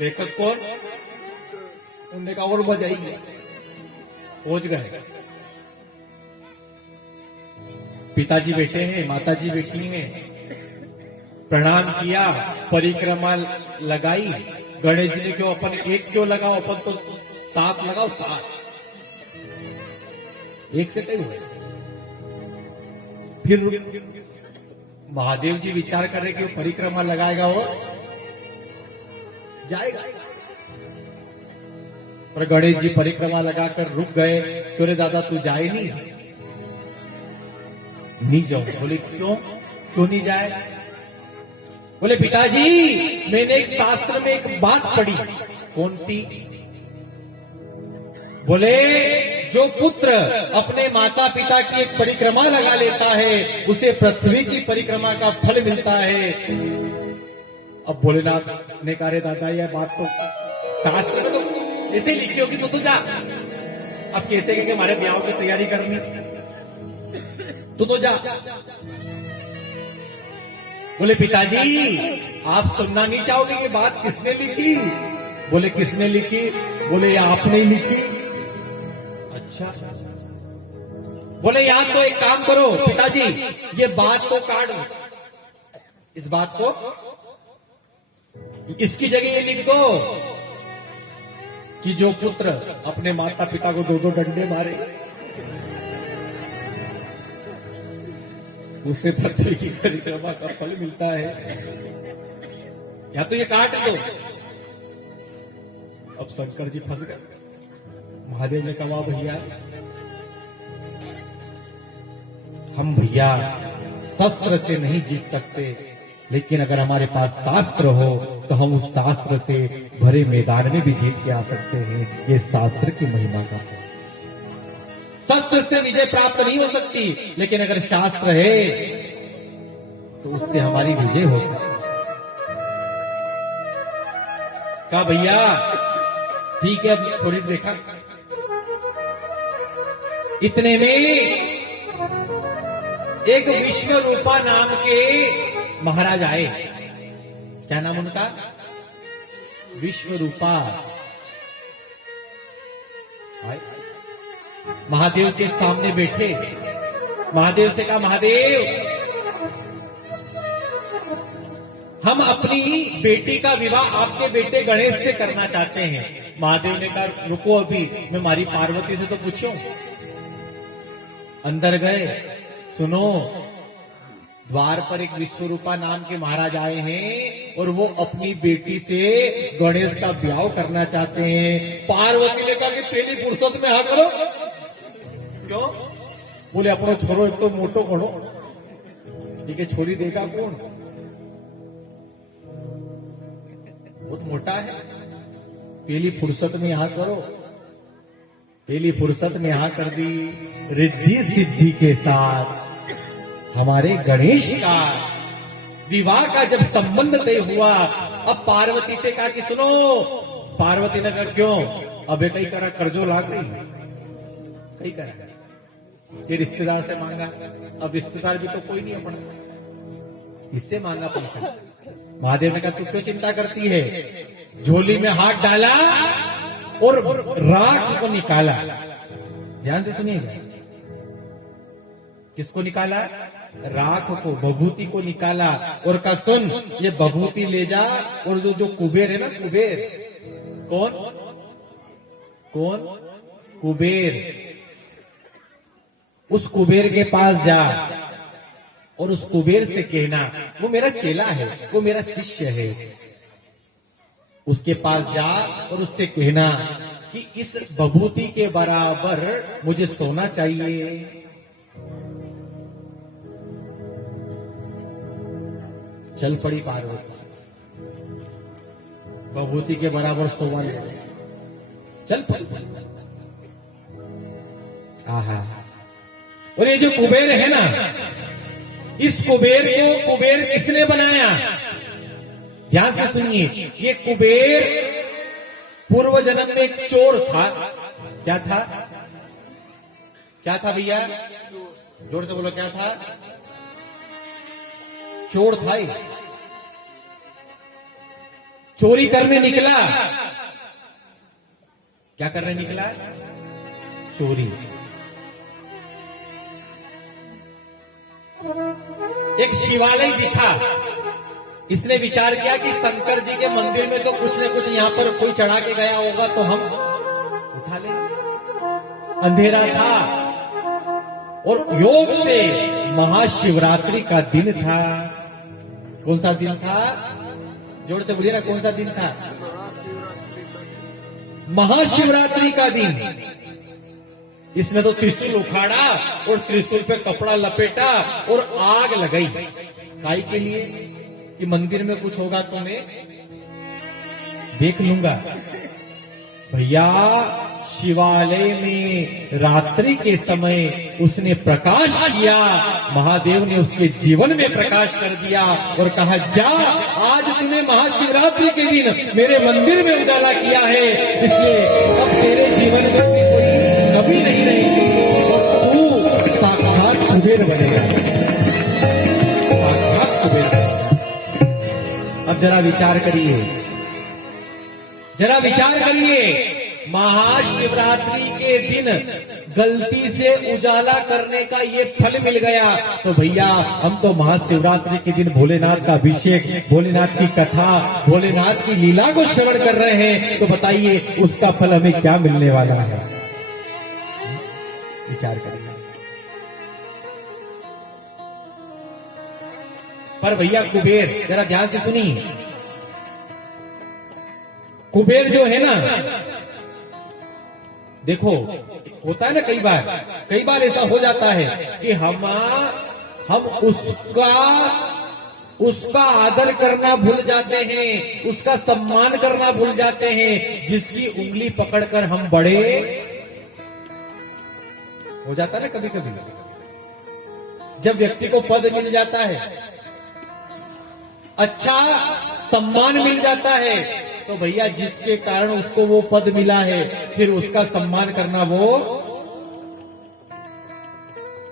लेखक कौन? उन्होंने कहा और बजाइए, पहुंच गए। पिताजी बैठे हैं, माताजी बैठी हैं, प्रणाम किया, परिक्रमा लगाई। गणेश जी ने क्यों अपन एक क्यों लगाओ, अपन तो 7 लगाओ, 7 एक से कई हुए। फिर महादेव जी विचार कर रहे कि वो परिक्रमा लगाएगा और जाएगा, पर गणेश जी परिक्रमा लगाकर रुक गए। क्यों रे दादा तू जाए नहीं जाओ। बोले क्यों नहीं जाए? बोले पिताजी मैंने एक शास्त्र में एक बात पढ़ी। कौन सी? बोले जो पुत्र अपने माता पिता की एक परिक्रमा लगा लेता है उसे पृथ्वी की परिक्रमा का फल मिलता है। अब भोलेनाथ ने कहा रे दादा यह बात तो शास्त्र में तो ऐसे लिखी होगी, तो जा। अब कैसे कि हमारे ब्याह की तैयारी करनी, तो जा। बोले पिताजी आप सुनना नहीं चाहोगे ये बात किसने लिखी? बोले किसने लिखी? बोले ये आपने ही लिखी। अच्छा। बोले यार तो एक काम करो पिताजी, ये बात को काट दो, इस बात को इसकी जगह ये लिख दो कि जो पुत्र अपने माता पिता को 2-2 डंडे मारे उसे पृथ्वी की परिक्रमा का फल मिलता है। या तो ये काट दो। अब शंकर जी फंस गए। महादेव ने कहा भैया हम भैया शस्त्र से नहीं जीत सकते, लेकिन अगर हमारे पास शास्त्र हो तो हम उस शास्त्र से भरे मैदान में भी जीत के आ सकते हैं। ये शास्त्र की महिमा का है। शस्त्र से विजय प्राप्त नहीं हो सकती, लेकिन अगर शास्त्र है तो उससे हमारी विजय हो सकती है। कहा भैया ठीक है, अब थोड़ी देखा। इतने में एक विश्व रूपा नाम के महाराज आए। क्या नाम उनका? विश्व रूपा। आए महादेव के सामने बैठे। महादेव से कहा महादेव हम अपनी बेटी का विवाह आपके बेटे गणेश से करना चाहते हैं। महादेव ने कहा रुको अभी मैं मारी पार्वती से तो पूछूं। अंदर गए, सुनो द्वार पर एक विश्वरूपा नाम के महाराज आए हैं और वो अपनी बेटी से गणेश का ब्याह करना चाहते हैं। पार्वती ने कहा कि पहली फुर्सत में हाँ करो। क्यों? बोले अपनो छोरो एक तो मोटो खड़ो, ठीक है, छोरी देगा कौन? बहुत मोटा है। पहली फुर्सत में यहाँ करो। पहली फुर्सत में यहाँ कर दी। रिद्धि सिद्धि के साथ हमारे गणेश का विवाह का जब संबंध तय हुआ, अब पार्वती से कहा कि सुनो। पार्वती ने कहा क्यों? अबे कई करा कर्जो लाग गई, कई करा ये रिश्तेदार से मांगा। अब रिश्तेदार भी तो कोई नहीं अपना, इससे मांगा पैसा। महादेव ने कहा तू क्यों चिंता करती है? झोली में हाथ डाला और राख को निकाला। ध्यान से सुनिएगा, किसको निकाला? राख को, भभूति को निकाला और कहा सुन ये भभूति ले जा और जो कुबेर है ना, कुबेर कौन? कुबेर, उस कुबेर के पास जा और उस कुबेर से कहना वो मेरा चेला है, वो मेरा शिष्य है। उसके पास जा और उससे कहना कि इस भभूति के बराबर मुझे सोना चाहिए। चल पड़ी पार्वती, भभूति के बराबर सोना ले चल पड़ी। आहा, और ये जो कुबेर है ना, इस कुबेर को कुबेर किसने बनाया? ध्यान से सुनिए, ये कुबेर पूर्व जन्म में एक चोर था। क्या था? क्या था भैया? जोर से बोलो, क्या था? चोर था ये। चोरी करने निकला। क्या करने निकला? चोरी। एक शिवालय दिखा। इसने विचार किया कि शंकर जी के मंदिर में तो कुछ न कुछ यहां पर कोई चढ़ा के गया होगा, तो हम उठा ले। अंधेरा था और योग से महाशिवरात्रि का दिन था। कौन सा दिन था? जोर से बोलिए ना, कौन सा दिन था? महाशिवरात्रि का दिन। इसने तो त्रिशूल उखाड़ा और त्रिशूल पे कपड़ा लपेटा और आग लगाई। काई के लिए? कि मंदिर में कुछ होगा तो मैं देख लूंगा। भैया, शिवालय में रात्रि के समय उसने प्रकाश किया। महादेव ने उसके जीवन में प्रकाश कर दिया और कहा, जा, आज तूने महाशिवरात्रि के दिन मेरे मंदिर में उजाला किया है, इसलिए अब तेरे जीवन में कोई कभी नहीं रहेगी और तू साक्षात कुबेर बनेगा। साक्षात कुबेर बनेगा। अब जरा विचार करिए, जरा विचार करिए। महाशिवरात्रि के दिन गलती से उजाला करने का ये फल मिल गया, तो भैया हम तो महाशिवरात्रि के दिन भोलेनाथ का अभिषेक, भोलेनाथ की कथा, भोलेनाथ की लीला को श्रवण कर रहे हैं, तो बताइए उसका फल हमें क्या मिलने वाला है? विचार करिए। पर भैया कुबेर, जरा ध्यान से सुनिए, कुबेर जो है ना, देखो होता है ना, कई बार ऐसा हो जाता है कि हम उसका आदर करना भूल जाते हैं, उसका सम्मान करना भूल जाते हैं, जिसकी उंगली पकड़कर हम बड़े हो जाता है ना। कभी कभी जब व्यक्ति को पद मिल जाता है, अच्छा सम्मान मिल जाता है, तो भैया जिसके कारण उसको वो पद मिला है, फिर उसका सम्मान करना, वो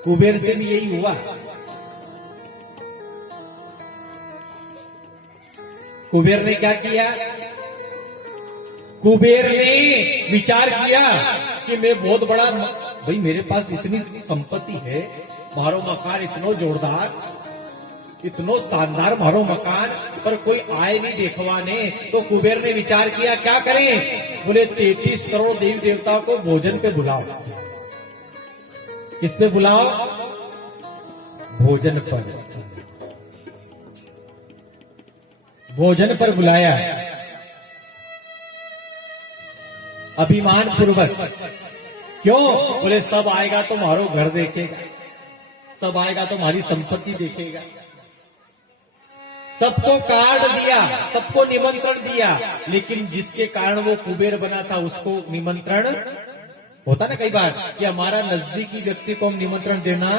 कुबेर से भी यही हुआ। कुबेर ने क्या किया? कुबेर ने विचार किया कि मैं बहुत बड़ा, भाई मेरे पास इतनी संपत्ति है, मारो मकान इतना जोरदार, इतनो शानदार मारो मकान, पर कोई आए नहीं देखवाने। तो कुबेर ने विचार किया, क्या करें? बोले 33 करोड़ देवी देवताओं को भोजन पे बुलाओ। किस पे बुलाओ? भोजन पर। भोजन पर बुलाया, अभिमान पूर्वक। क्यों? बोले सब आएगा तो मारो घर देखेगा, सब आएगा तो हमारी संपत्ति देखेगा। सबको कार्ड दिया, सबको निमंत्रण दिया, लेकिन जिसके कारण वो कुबेर बना था उसको निमंत्रण, होता ना कई बार कि हमारा नजदीकी व्यक्ति को हम निमंत्रण देना,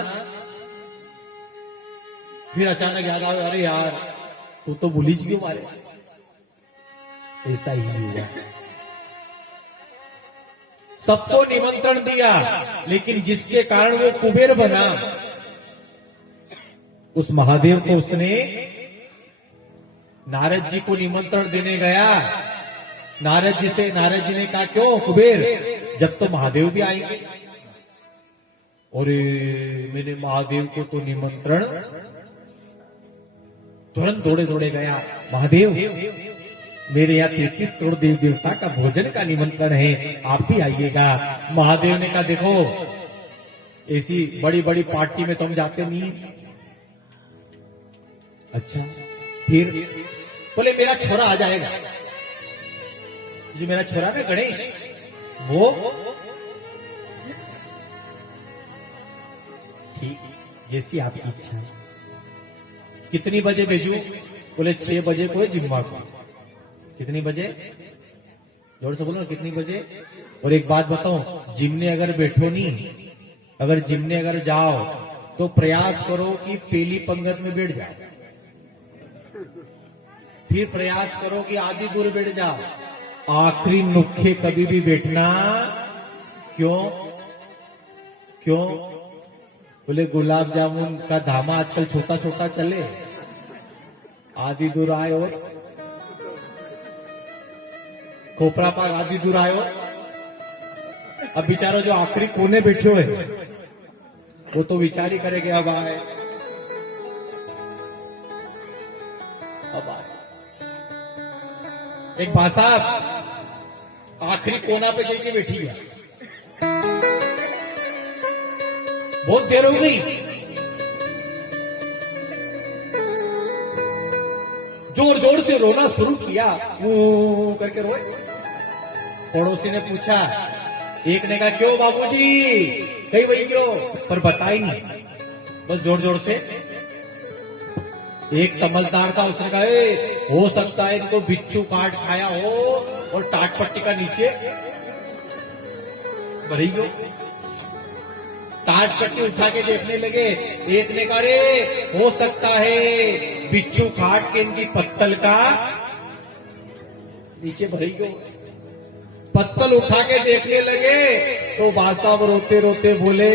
फिर अचानक याद आए, अरे यार तू तो भूल ही क्यों मारे। ऐसा ही हुआ। सबको निमंत्रण दिया, लेकिन जिसके कारण वो कुबेर बना, उस महादेव को उसने, नारद जी को निमंत्रण देने गया। नारद जी ने कहा, क्यों कुबेर, जब तो महादेव भी आएंगे। और मैंने महादेव को तो निमंत्रण, तुरंत दौड़े दौड़े गया, महादेव मेरे यहाँ 33 करोड़ देवी देवता का भोजन का निमंत्रण है, आप भी आइएगा। महादेव ने कहा, देखो ऐसी बड़ी बड़ी पार्टी में तुम जाते नहीं। अच्छा, फिर बोले मेरा छोरा आ जाएगा, जो मेरा छोरा ना गणेश, वो ठीक, जैसी आपकी इच्छा। कितनी बजे भेजूं? बोले 6 बजे को है जिम्मा को। कितनी बजे? जोर से बोलो, कितनी बजे? और एक बात बताओ, जिमने अगर बैठो नहीं, अगर जिमने अगर जाओ तो प्रयास करो कि पहली पंगत में बैठ जाओ, फिर प्रयास करो कि आधी दूर बैठ जाओ, आखिरी नुक्खे कभी भी बैठना। क्यों? क्यों? बोले गुलाब जामुन का धामा आजकल छोटा छोटा चले, आधी दूर आए और खोपरा पाक आधी दूर आए और अब बेचारा जो आखिरी कोने बैठे हुए वो तो विचार ही करेंगे अब आए अब आए। एक भाषा आखिरी कोना पे जाके बैठी है, बहुत देर हो गई, जोर जोर से रोना शुरू किया, वो करके रोए। पड़ोसी ने पूछा, एक ने कहा क्यों बाबूजी, कही वही क्यों, पर बताई नहीं, बस जोर जोर से। एक समझदार था, उसने कहा हो सकता है इनको बिच्छू काट खाया हो और टाट पट्टी का नीचे भरी गयो। टाट पट्टी उठा के देखने लगे, एक ने कहा रे हो सकता है बिच्छू काट के इनकी पत्तल का नीचे भरी गयो। पत्तल उठा के देखने लगे तो भाई साहब रोते रोते बोले,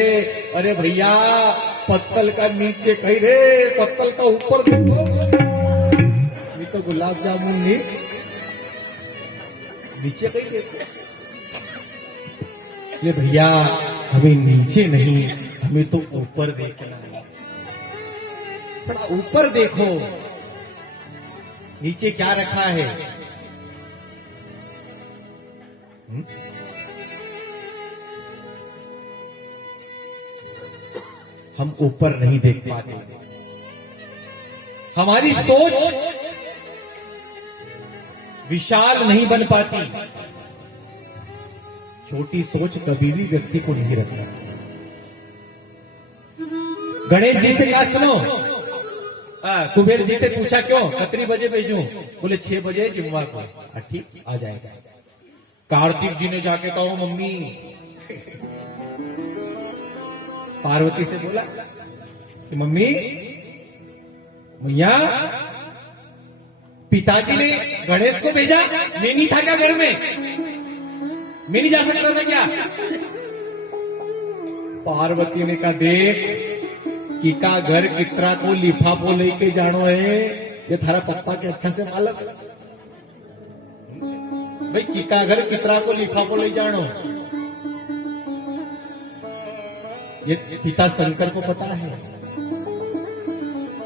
अरे भैया पत्तल का नीचे कहीं रे, पत्तल का ऊपर देखो, ये तो गुलाब जामुन नहीं, नीचे कहीं देखो। ये भैया हमें नीचे नहीं, हमें तो ऊपर देखना है, थोड़ा ऊपर देखो नीचे क्या रखा है। हम ऊपर नहीं देख पाते, हमारी सोच विशाल नहीं बन पाती, छोटी सोच कभी भी व्यक्ति को नहीं रखता। गणेश जी से कहा सुनो, कुबेर जी से पूछा क्यों, कितनी बजे भेजूं, बोले 6 बजे जुम्मा को, ठीक आ जाएगा। कार्तिक जी ने जाके कहा मम्मी, पार्वती से बोला कि मम्मी मैया पिताजी ने गणेश को भेजा, मैं नहीं था क्या घर में, मैं नहीं जा सकता था क्या। पार्वती ने कहा देख कि का घर कितना को लिफाफो लेके जानो है, ये थारा पप्पा के अच्छा से मालूम भाई, किका घर कितना को लिफाफो ले जानो, ये पिता शंकर को पता है।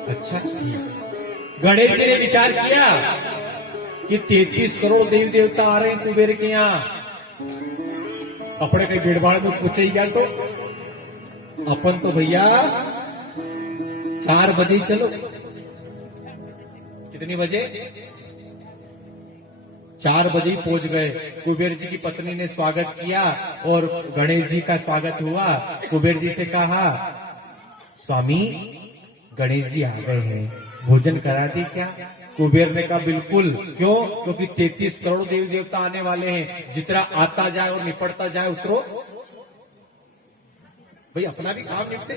अच्छा गणेश जी ने विचार किया कि 33 करोड़ देवी देवता आ रहे हैं कुबेर के यहाँ, अपने कहीं भीड़ भाड़ में पूछे ही क्या, तो अपन तो भैया 4 बजे चलो। कितनी बजे, 4 बजे ही पहुंच गए। कुबेर जी की पत्नी ने स्वागत किया और गणेश जी का स्वागत हुआ। कुबेर जी से कहा स्वामी गणेश जी आ गए हैं, भोजन करा दी क्या। कुबेर ने कहा बिल्कुल, क्यों, क्योंकि 33 करोड़ देवी देवता आने वाले हैं, जितना आता जाए और निपटता जाए उतरो भाई, अपना भी काम निपटे,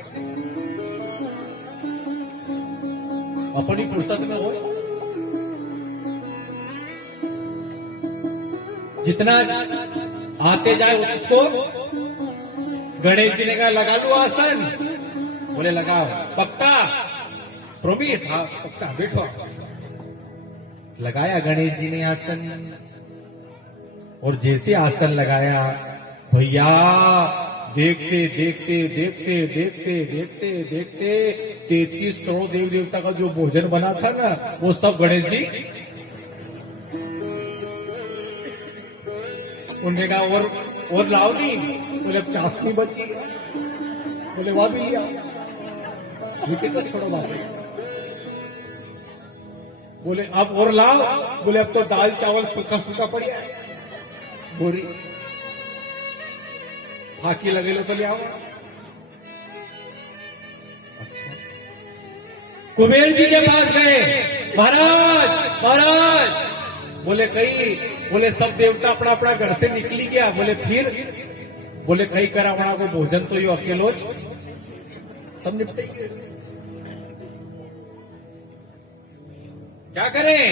अपनी फुर्सत में हो, जितना आते जाए उसको। गणेश जी ने कहा लगा लो आसन, बोले लगाओ, पक्का प्रोमिस, हाँ पक्का बैठो। लगाया गणेश जी ने आसन, और जैसे आसन लगाया भैया देखते देखते देखते देखते देखते देखते 33 करोड़ देवी देवता का जो भोजन बना था ना, वो सब गणेश जी उन्होंने कहा और लाओ नहीं, बोले अब चाशनी बची, बोले वह भी लिया, लेकिन तो छोड़ो बात, बोले अब और लाओ, बोले अब तो दाल चावल सूखा सूखा पड़िया है, बोरी फाकी लगे लो तो ले आओ। अच्छा कुबेर जी के पास गए, महाराज महाराज, बोले कहीं, बोले सब देवता अपना अपना घर से निकली गया, बोले फिर, बोले कहीं करा बड़ा को भोजन तो यो अकेलो सब निपटे गए, क्या करें।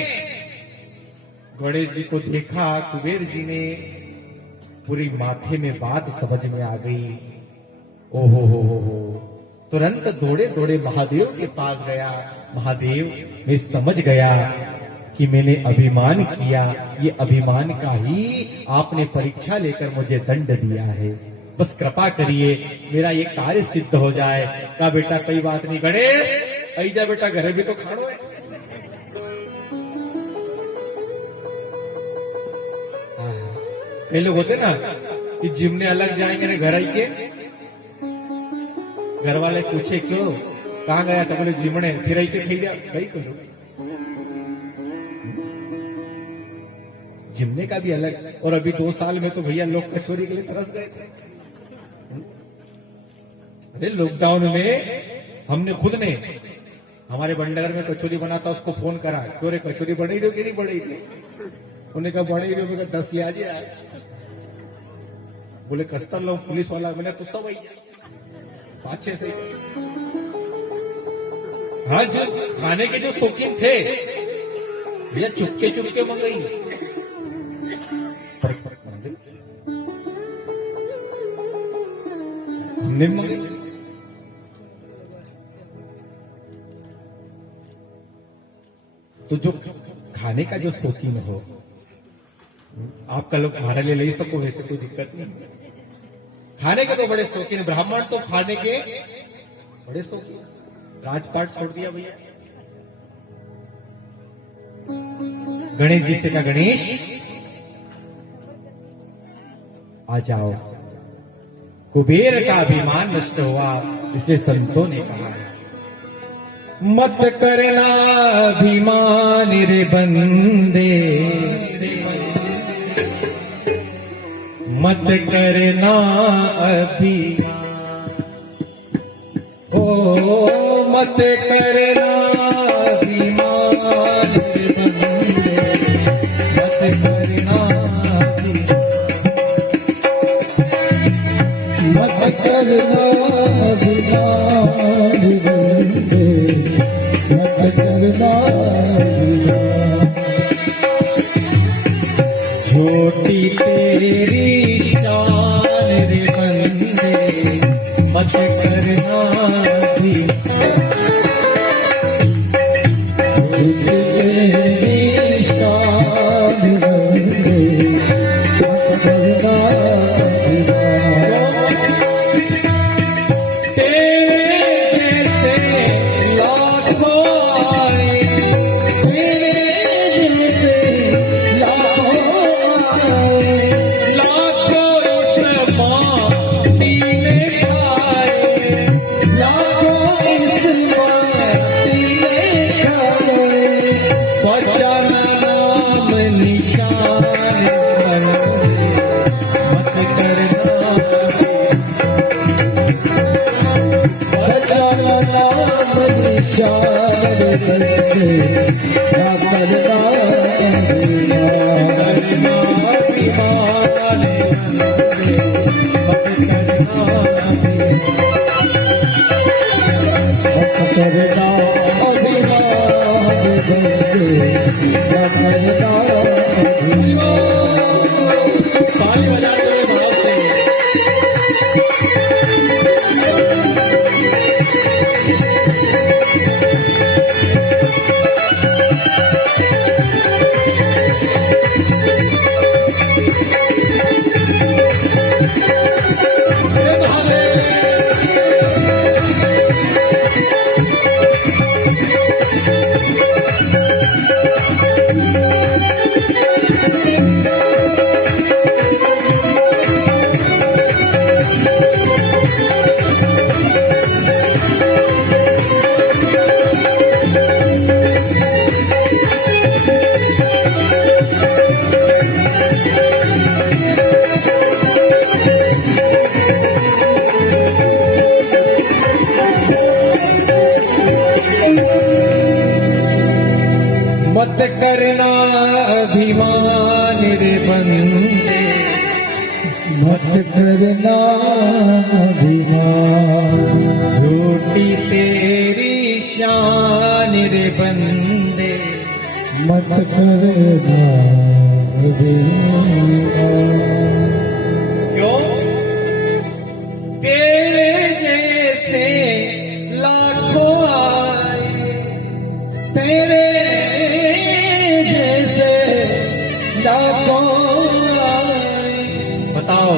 गणेश जी को देखा, कुबेर जी ने पूरी माथे में बात समझ में आ गई, ओहो हो, तुरंत दौड़े दौड़े महादेव के पास गया। महादेव, मैं समझ गया कि मैंने अभिमान किया, ये अभिमान का ही आपने परीक्षा लेकर मुझे दंड दिया है। बस कृपा करिए, मेरा ये कार्य सिद्ध हो जाए। कहा बेटा कोई बात नहीं गणेश, ऐजा बेटा घरे भी तो खानो है। कई लोग होते ना कि जिमने अलग जाएंगे ना घर आई के, घर वाले पूछे क्यों, कहाँ गया था, बोले जिमने, फिर आई के खाई दिया। कई करो जिमने का भी अलग। और अभी 2 साल में तो भैया लोग कचौरी के लिए तरस गए थे। अरे लॉकडाउन में हमने खुद ने, हमारे भंडार में कचौरी बनाता, उसको फोन करा, क्यों रे कचौरी बड़ी रही कि नहीं बड़ी रही? उन्हें कहा बड़ी रही, मैं 10 ले आ जाए। बोले कस्तर लो, पुलिस वाला मैंने तो सब आई 5-6 से। हाँ, जो खाने के जो शौकीन थे भैया चुपके चुपके मंगाई। हमने मंगाई। तो जो खाने का जो शौकीन हो, आपका लोग हमारे लिए ले सको, ऐसे कोई दिक्कत नहीं। खाने के तो बड़े शौकीन, ब्राह्मण तो खाने के बड़े शौकीन। राजपाट छोड़ दिया भैया। गणेश जी से कहा गणेश आ जाओ। कुबेर का अभिमान नष्ट हुआ, इसलिए संतों ने कहा मत करना अभिमान रे बंदे, मत करना अभिमान, ओ मत करना अभिमान रे बंदे, मत करना मत करना अभिमान रे बंदे, मत करना छोटी तेरी शान रे बंदे, मत करना भी तेरी शान बंदे, मत करना तेरे जैसे लाखों आए, तेरे जैसे ताली बजाते हुए भाव से मत करना अभिमान रे बंदे, मत करना अभिमान, झूठी तेरी शान रे बंदे, मत करना अभिमान। क्यों? तेरे जैसे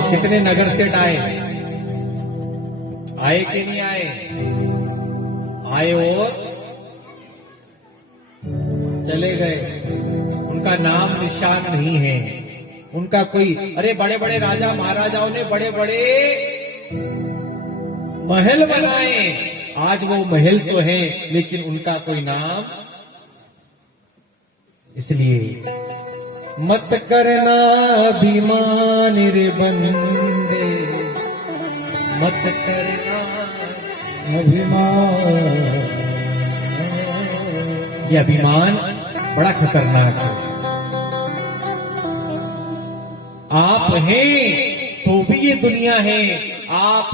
कितने नगर सेठ आए कि नहीं आए? आए और चले गए, उनका नाम निशान नहीं है। उनका कोई, अरे बड़े बड़े राजा महाराजाओं ने बड़े बड़े महल बनाए, आज वो महल तो है लेकिन उनका कोई नाम। इसलिए मत करना अभिमान रे बंदे, मत करना अभिमान। ये अभिमान बड़ा खतरनाक है। आप हैं तो भी ये दुनिया है, आप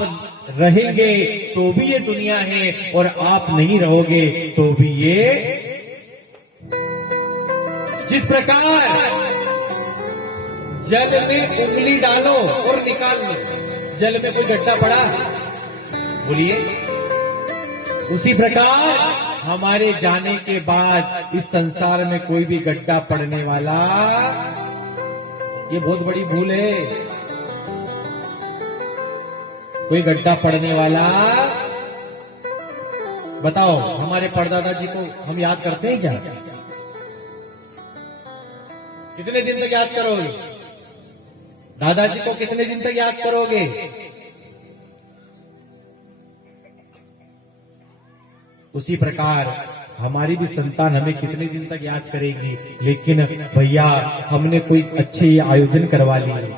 रहेंगे तो भी ये दुनिया है, और आप नहीं रहोगे तो भी ये। जिस प्रकार जल में उंगली डालो और निकाल लो, जल में कोई गड्ढा पड़ा, बोलिए, उसी प्रकार हमारे जाने के बाद इस संसार में कोई भी गड्ढा पड़ने वाला, ये बहुत बड़ी भूल है। कोई गड्ढा पड़ने वाला, बताओ, हमारे परदादा जी को हम याद करते हैं क्या? कितने दिन तक याद करोगे? दादाजी को कितने दिन तक याद करोगे? उसी प्रकार हमारी भी संतान हमें कितने दिन तक याद करेगी। लेकिन भैया, हमने कोई अच्छे आयोजन करवा लिए,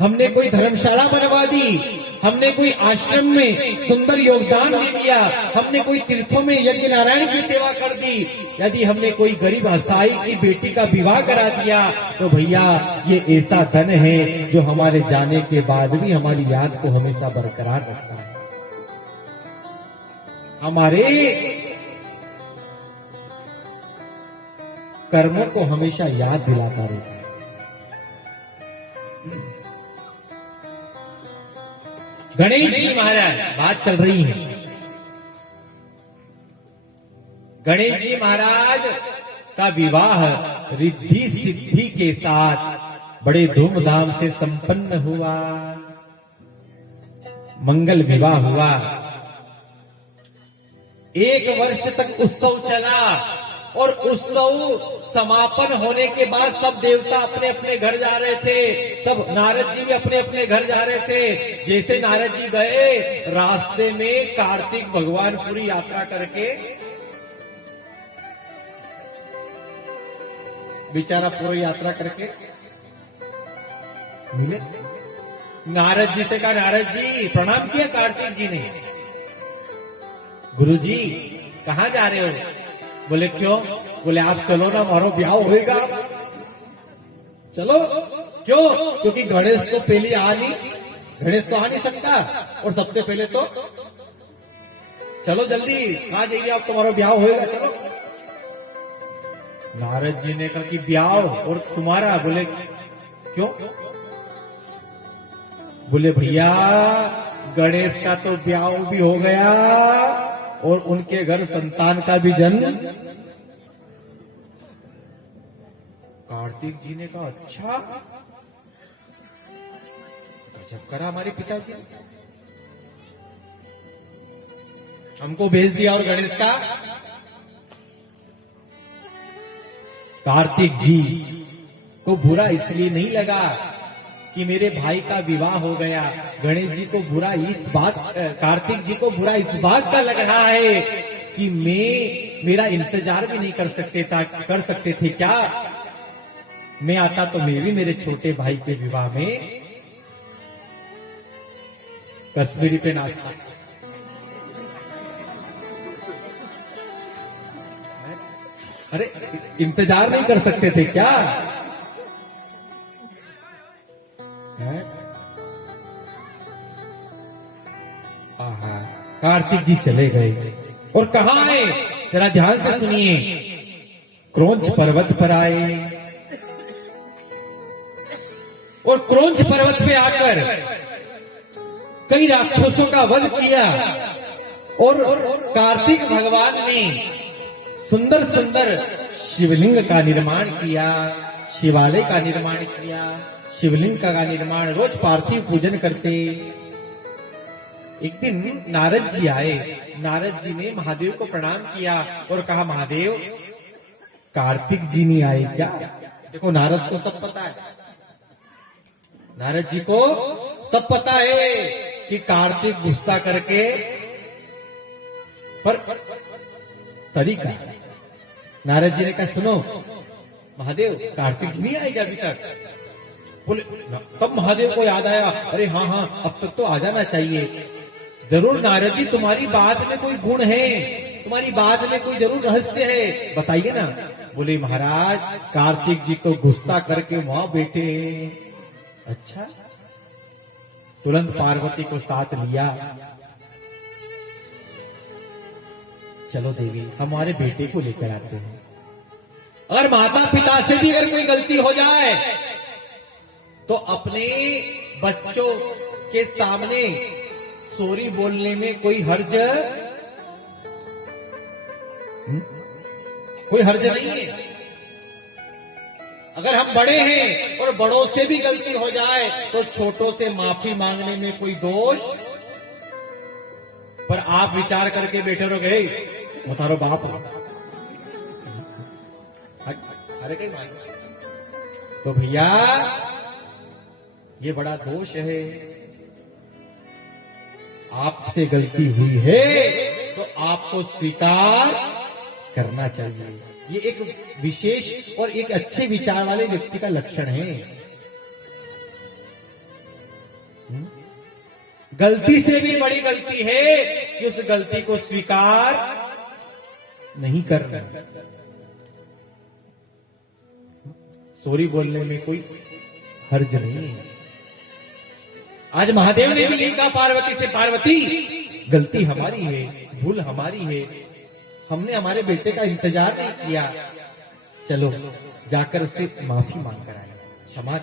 हमने कोई धर्मशाला बनवा दी, हमने कोई आश्रम में सुंदर योगदान दे दिया, हमने कोई तीर्थों में यज्ञ नारायण की सेवा कर दी, यदि हमने कोई गरीब हसाई की बेटी का विवाह करा दिया, तो भैया ये ऐसा धन है जो हमारे जाने के बाद भी हमारी याद को हमेशा बरकरार रखता है, हमारे कर्मों को हमेशा याद दिलाता रहता है। गणेश जी महाराज, बात चल रही है, गणेश जी महाराज का विवाह रिद्धि सिद्धि के साथ बड़े धूमधाम से संपन्न हुआ, मंगल विवाह हुआ। 1 वर्ष तक उत्सव चला, और उत्सव समापन होने के बाद सब देवता अपने अपने घर जा रहे थे, सब नारद जी भी अपने अपने घर जा रहे थे। जैसे नारद जी गए, रास्ते में कार्तिक भगवान पूरी यात्रा करके, बेचारा पूरी यात्रा करके मिले। नारद जी से कहा, नारद जी प्रणाम किया कार्तिक जी ने, गुरु जी कहां जा रहे हो? बोले क्यों? बोले आप चलो ना, हमारा ब्याह होएगा, चलो। क्यों? क्योंकि गणेश तो पहले आ नहीं सकता, और सबसे पहले तो चलो जल्दी, कहां जाइए आप, तुम्हारा ब्याह होएगा, चलो। नारद जी ने कहा कि ब्याह और तुम्हारा? बोले क्यों? बोले भैया गणेश का तो ब्याह भी हो गया और उनके घर संतान का भी जन्म। कार्तिक जी ने कहा अच्छा, गजब करा हमारे पिताजी, हमको भेज दिया और गणेश का। कार्तिक जी को बुरा इसलिए नहीं लगा कि मेरे भाई का विवाह हो गया, गणेश जी को बुरा इस बात, कार्तिक जी को बुरा इस बात का लग रहा है कि मेरा इंतजार भी नहीं कर सकते थे क्या? मैं आता तो मैं भी मेरे छोटे भाई के विवाह में कश्मीरी पे नाचता। अरे इंतजार नहीं कर सकते थे क्या? कार्तिक जी चले गए और कहां आए? जरा ध्यान से सुनिए। क्रोंच पर्वत पर आए और क्रोंच पर्वत पे आकर कई राक्षसों का वध किया और कार्तिक भगवान ने सुंदर सुंदर शिवलिंग का निर्माण किया, शिवालय का निर्माण किया, शिवलिंग का निर्माण, रोज पार्थिव पूजन करते। एक दिन नारद जी आए। नारद जी ने महादेव को प्रणाम किया और कहा, महादेव, कार्तिक जी नहीं आए क्या? देखो, नारद को सब पता है, नारद जी को सब पता है कि कार्तिक गुस्सा करके, पर तरीका, नारद जी ने कहा, सुनो महादेव, कार्तिक जी नहीं आएगा अभी तक। बोले, तब महादेव को याद आया, अरे हाँ हाँ, अब तक तो आ जाना चाहिए। जरूर नारद जी, तुम्हारी बात में कोई गुण है, तुम्हारी बात में कोई जरूर रहस्य है, बताइए ना। बोले, महाराज, कार्तिक जी तो गुस्सा करके वहां बैठे हैं। अच्छा। तुरंत पार्वती को साथ लिया। चलो देवी, हमारे बेटे को लेकर आते हैं। अगर माता पिता से भी अगर कोई गलती हो जाए तो अपने बच्चों के सामने सॉरी बोलने में कोई हर्ज नहीं है। अगर हम बड़े हैं और बड़ों से भी गलती हो जाए तो छोटों से माफी मांगने में कोई दोष। पर आप विचार करके बैठे रहो, गए तारो बाप, अरे कहीं मांग, तो भैया ये बड़ा दोष है। आपसे गलती हुई है तो आपको स्वीकार करना चाहिए। ये एक विशेष और एक अच्छे विचार वाले व्यक्ति का लक्षण है। गलती से भी बड़ी गलती है कि उस गलती को स्वीकार नहीं करना। सॉरी बोलने में कोई हर्ज नहीं है। आज महादेव ने भी कहा पार्वती से, पार्वती, गलती हमारी है, भूल हमारी है, हमने हमारे बेटे का इंतजार नहीं किया। चलो जाकर उससे माफी मांग कर आए, क्षमा,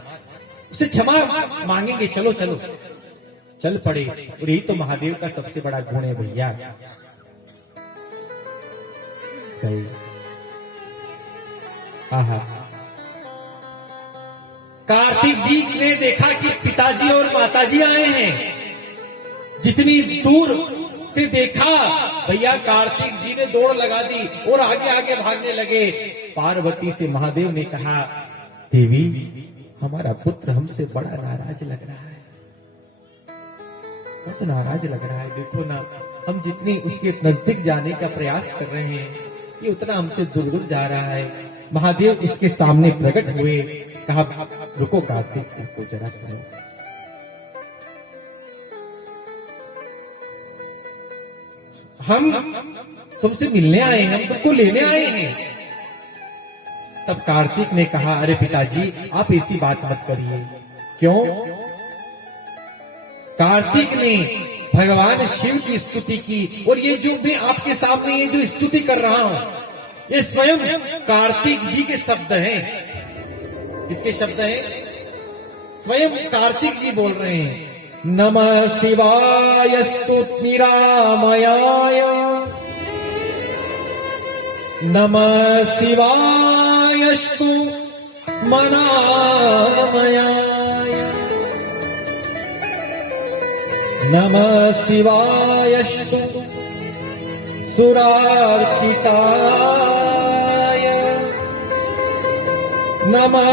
उससे क्षमा मांगेंगे। चलो चलो, चल पड़े। और यही तो महादेव का सबसे बड़ा गुण है भैया। आहा, कार्तिक जी ने देखा कि पिताजी और माताजी आए हैं। जितनी दूर से देखा, भैया कार्तिक जी ने दौड़ लगा दी और आगे आगे भागने लगे। पार्वती से महादेव ने कहा, देवी, हमारा पुत्र हमसे बड़ा नाराज लग रहा है, बहुत नाराज लग रहा है। देखो ना, हम जितनी उसके नजदीक जाने का प्रयास कर रहे हैं, ये उतना हमसे दूर दूर जा रहा है। महादेव उसके सामने प्रकट हुए। कहा, रुको कार्तिक, को जरा सुनो। हम तुमसे मिलने आए हैं, हम तुमको लेने आए हैं। तब कार्तिक ने कहा, अरे पिताजी, आप ऐसी बात मत करिए। क्यों? कार्तिक ने भगवान शिव की स्तुति की, और ये जो मैं आपके सामने ये जो स्तुति कर रहा हूं, ये स्वयं कार्तिक जी के शब्द हैं। किसके शब्द हैं? स्वयं कार्तिक जी बोल रहे हैं। नमः शिवाय स्तुतिरामयाय, नमः शिवाय स्तुतिमनामयाय, नमः शिवाय स्तुति सुरार्चिताय, नमः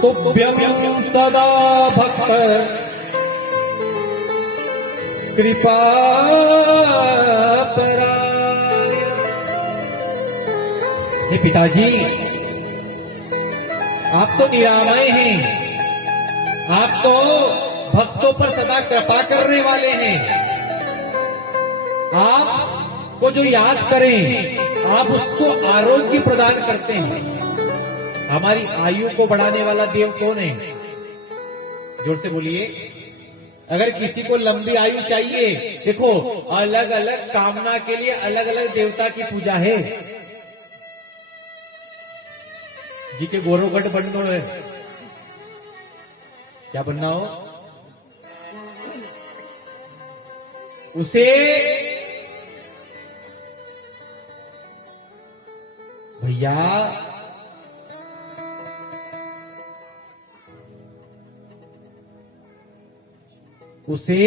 तुभ्यं सदा भक्त कृपा पराय। हे पिताजी, आप तो निरामय हैं, आप तो भक्तों पर सदा कृपा करने वाले हैं। आप को जो याद करें, आप उसको आरोग्य प्रदान करते हैं। हमारी आयु को बढ़ाने वाला देव कौन है? जोर से बोलिए। अगर किसी को लंबी आयु चाहिए, देखो, अलग अलग कामना के लिए अलग अलग देवता की पूजा है। जी के गोरोगढ़ बनना है, क्या बनना हो, उसे भैया उसे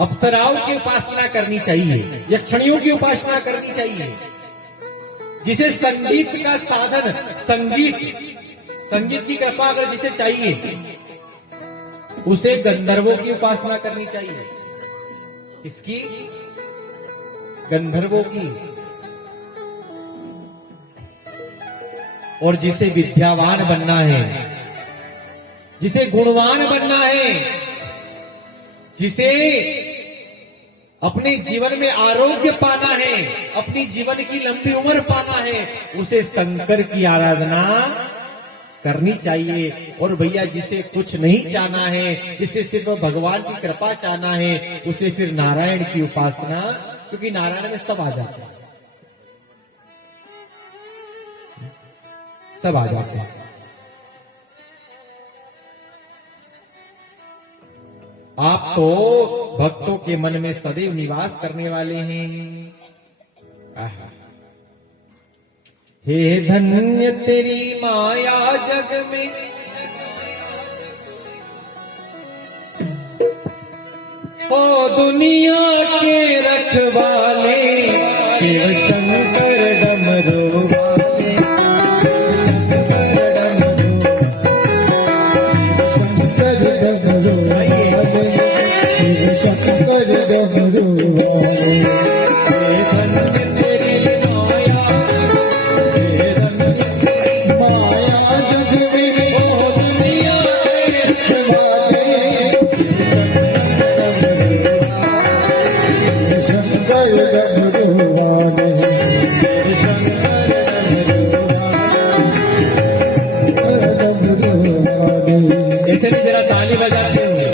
अप्सराओं की उपासना करनी चाहिए, यक्षणियों की उपासना करनी चाहिए। जिसे संगीत का साधन, संगीत की कृपा अगर जिसे चाहिए, उसे गंधर्वों की उपासना करनी चाहिए। किसकी? गंधर्वों की। और जिसे विद्यावान बनना है, जिसे गुणवान बनना है, जिसे अपने जीवन में आरोग्य पाना है, अपनी जीवन की लंबी उम्र पाना है, उसे शंकर की आराधना करनी चाहिए। और भैया जिसे कुछ नहीं चाहना है, जिसे सिर्फ भगवान की कृपा चाहना है, उसे फिर नारायण की उपासना, क्योंकि नारायण में सब आ जाते हैं, सब आ जाते हैं। आप तो भक्तों के मन में सदैव निवास करने वाले हैं। आहा। हे धन्य तेरी माया जग में, ओ दुनिया के रखवाले, शिव शंकर डमरू वाले, शंकर डमरू वाले, शिव शंकर डमरू वाले। हे धन्य तेरी माया, हे धन्य माया जग में, ओ दुनिया के रखवाले, शंकर डमरू वाले, शंकर डमरू वाले। ऐसे भी जरा ताली बजाते होंगे।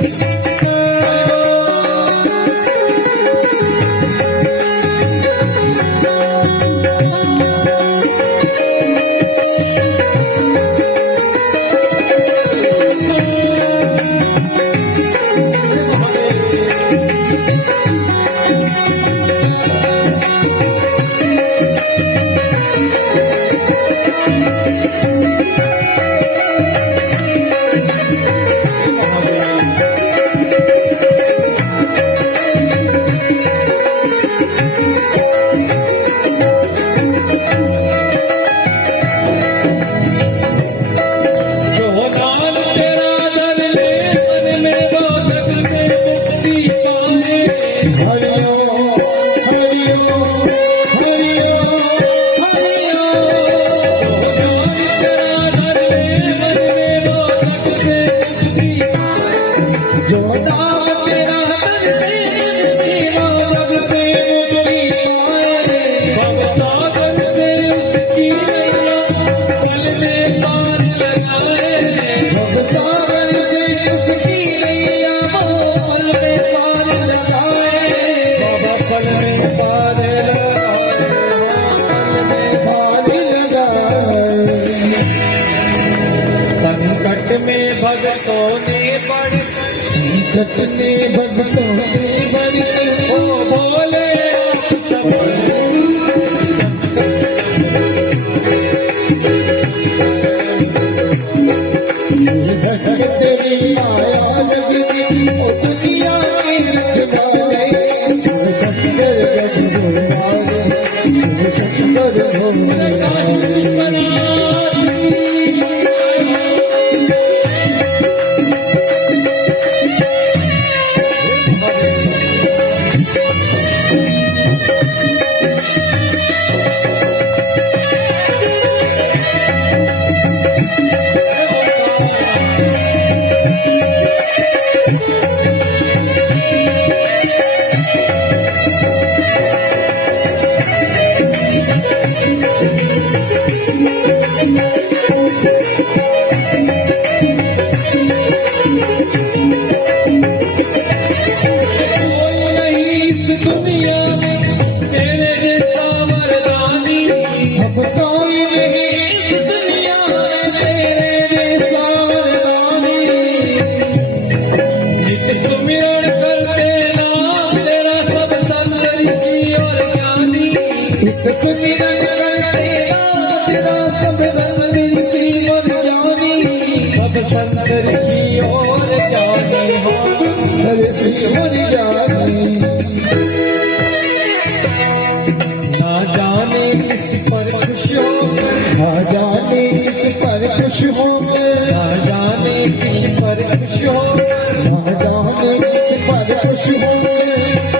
संकट में भक्तों ने बड़, संकट में भक्तों ने बड़, ओ बोले तेरी माया जग में, ओ दुनिया के रखवाले, शिव शंकर डमरू वाले, शिव शंकर डमरू वाले। संतर की खुश होंगे, ना जाने किस पर खुश होंगे, ना जाने किस पर खुश होंगे,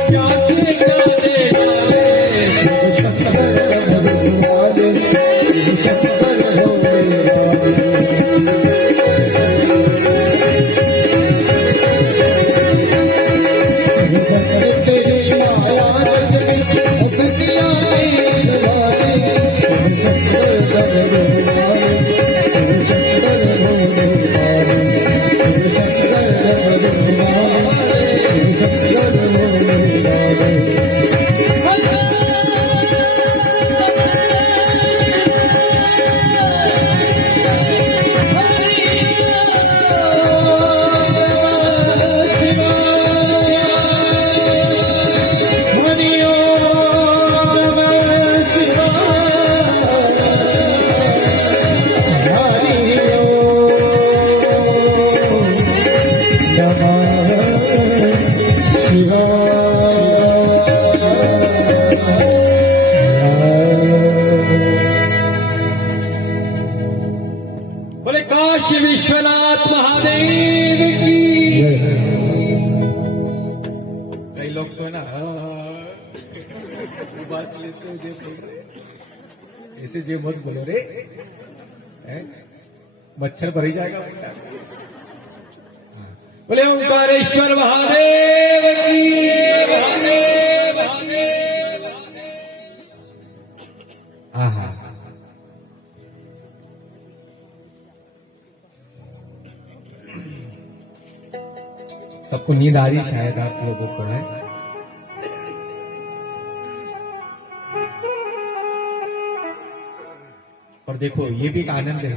क्या से जाने वाले, शिव शंकर होने वाले, शिव शंकर होने वाले। तेरी माया रजनी मुक्तियाँ देने वाले, शिव शंकर होने वाले, शिव शंकर होने वाले, शिव शंकर होने वाले, शिव शंकर होने वाले। बोले काशी विश्वनाथ महादेव की। कई लोग तो है ना उबास लेते हो, ऐसे जे मत बोलो रे, हैं? मच्छर भर ही जाएगा बेटा। बोले ओंकारेश्वर महादेव की, महादेव महादेव। आहा, सबको नींद आ रही शायद आप लोगों को, है? और देखो ये भी एक आनंद है,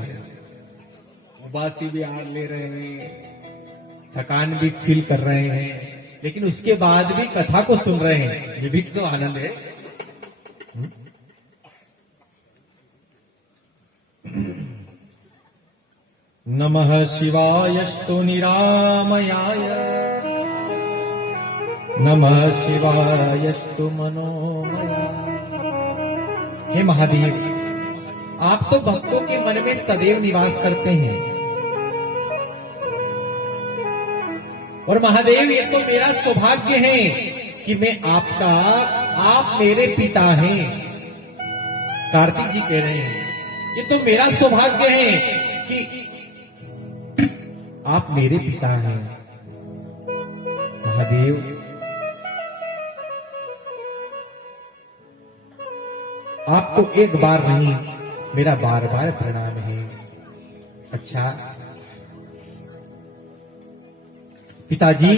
उबासी भी आ ले रहे हैं, थकान भी फील कर रहे हैं, लेकिन उसके बाद भी कथा को सुन रहे हैं, ये भी तो आनंद है। नमः शिवायस्तु निरामयाय, नमः शिवायस्तु मनोमयाय। हे महादेव, आप तो भक्तों के मन में सदैव निवास करते हैं, और महादेव ये तो मेरा सौभाग्य है कि मैं आपका, आप मेरे पिता हैं। कार्तिक जी कह रहे हैं ये तो मेरा सौभाग्य है कि आप मेरे पिता हैं। महादेव, आपको एक बार नहीं, मेरा बार बार प्रणाम है। अच्छा पिताजी,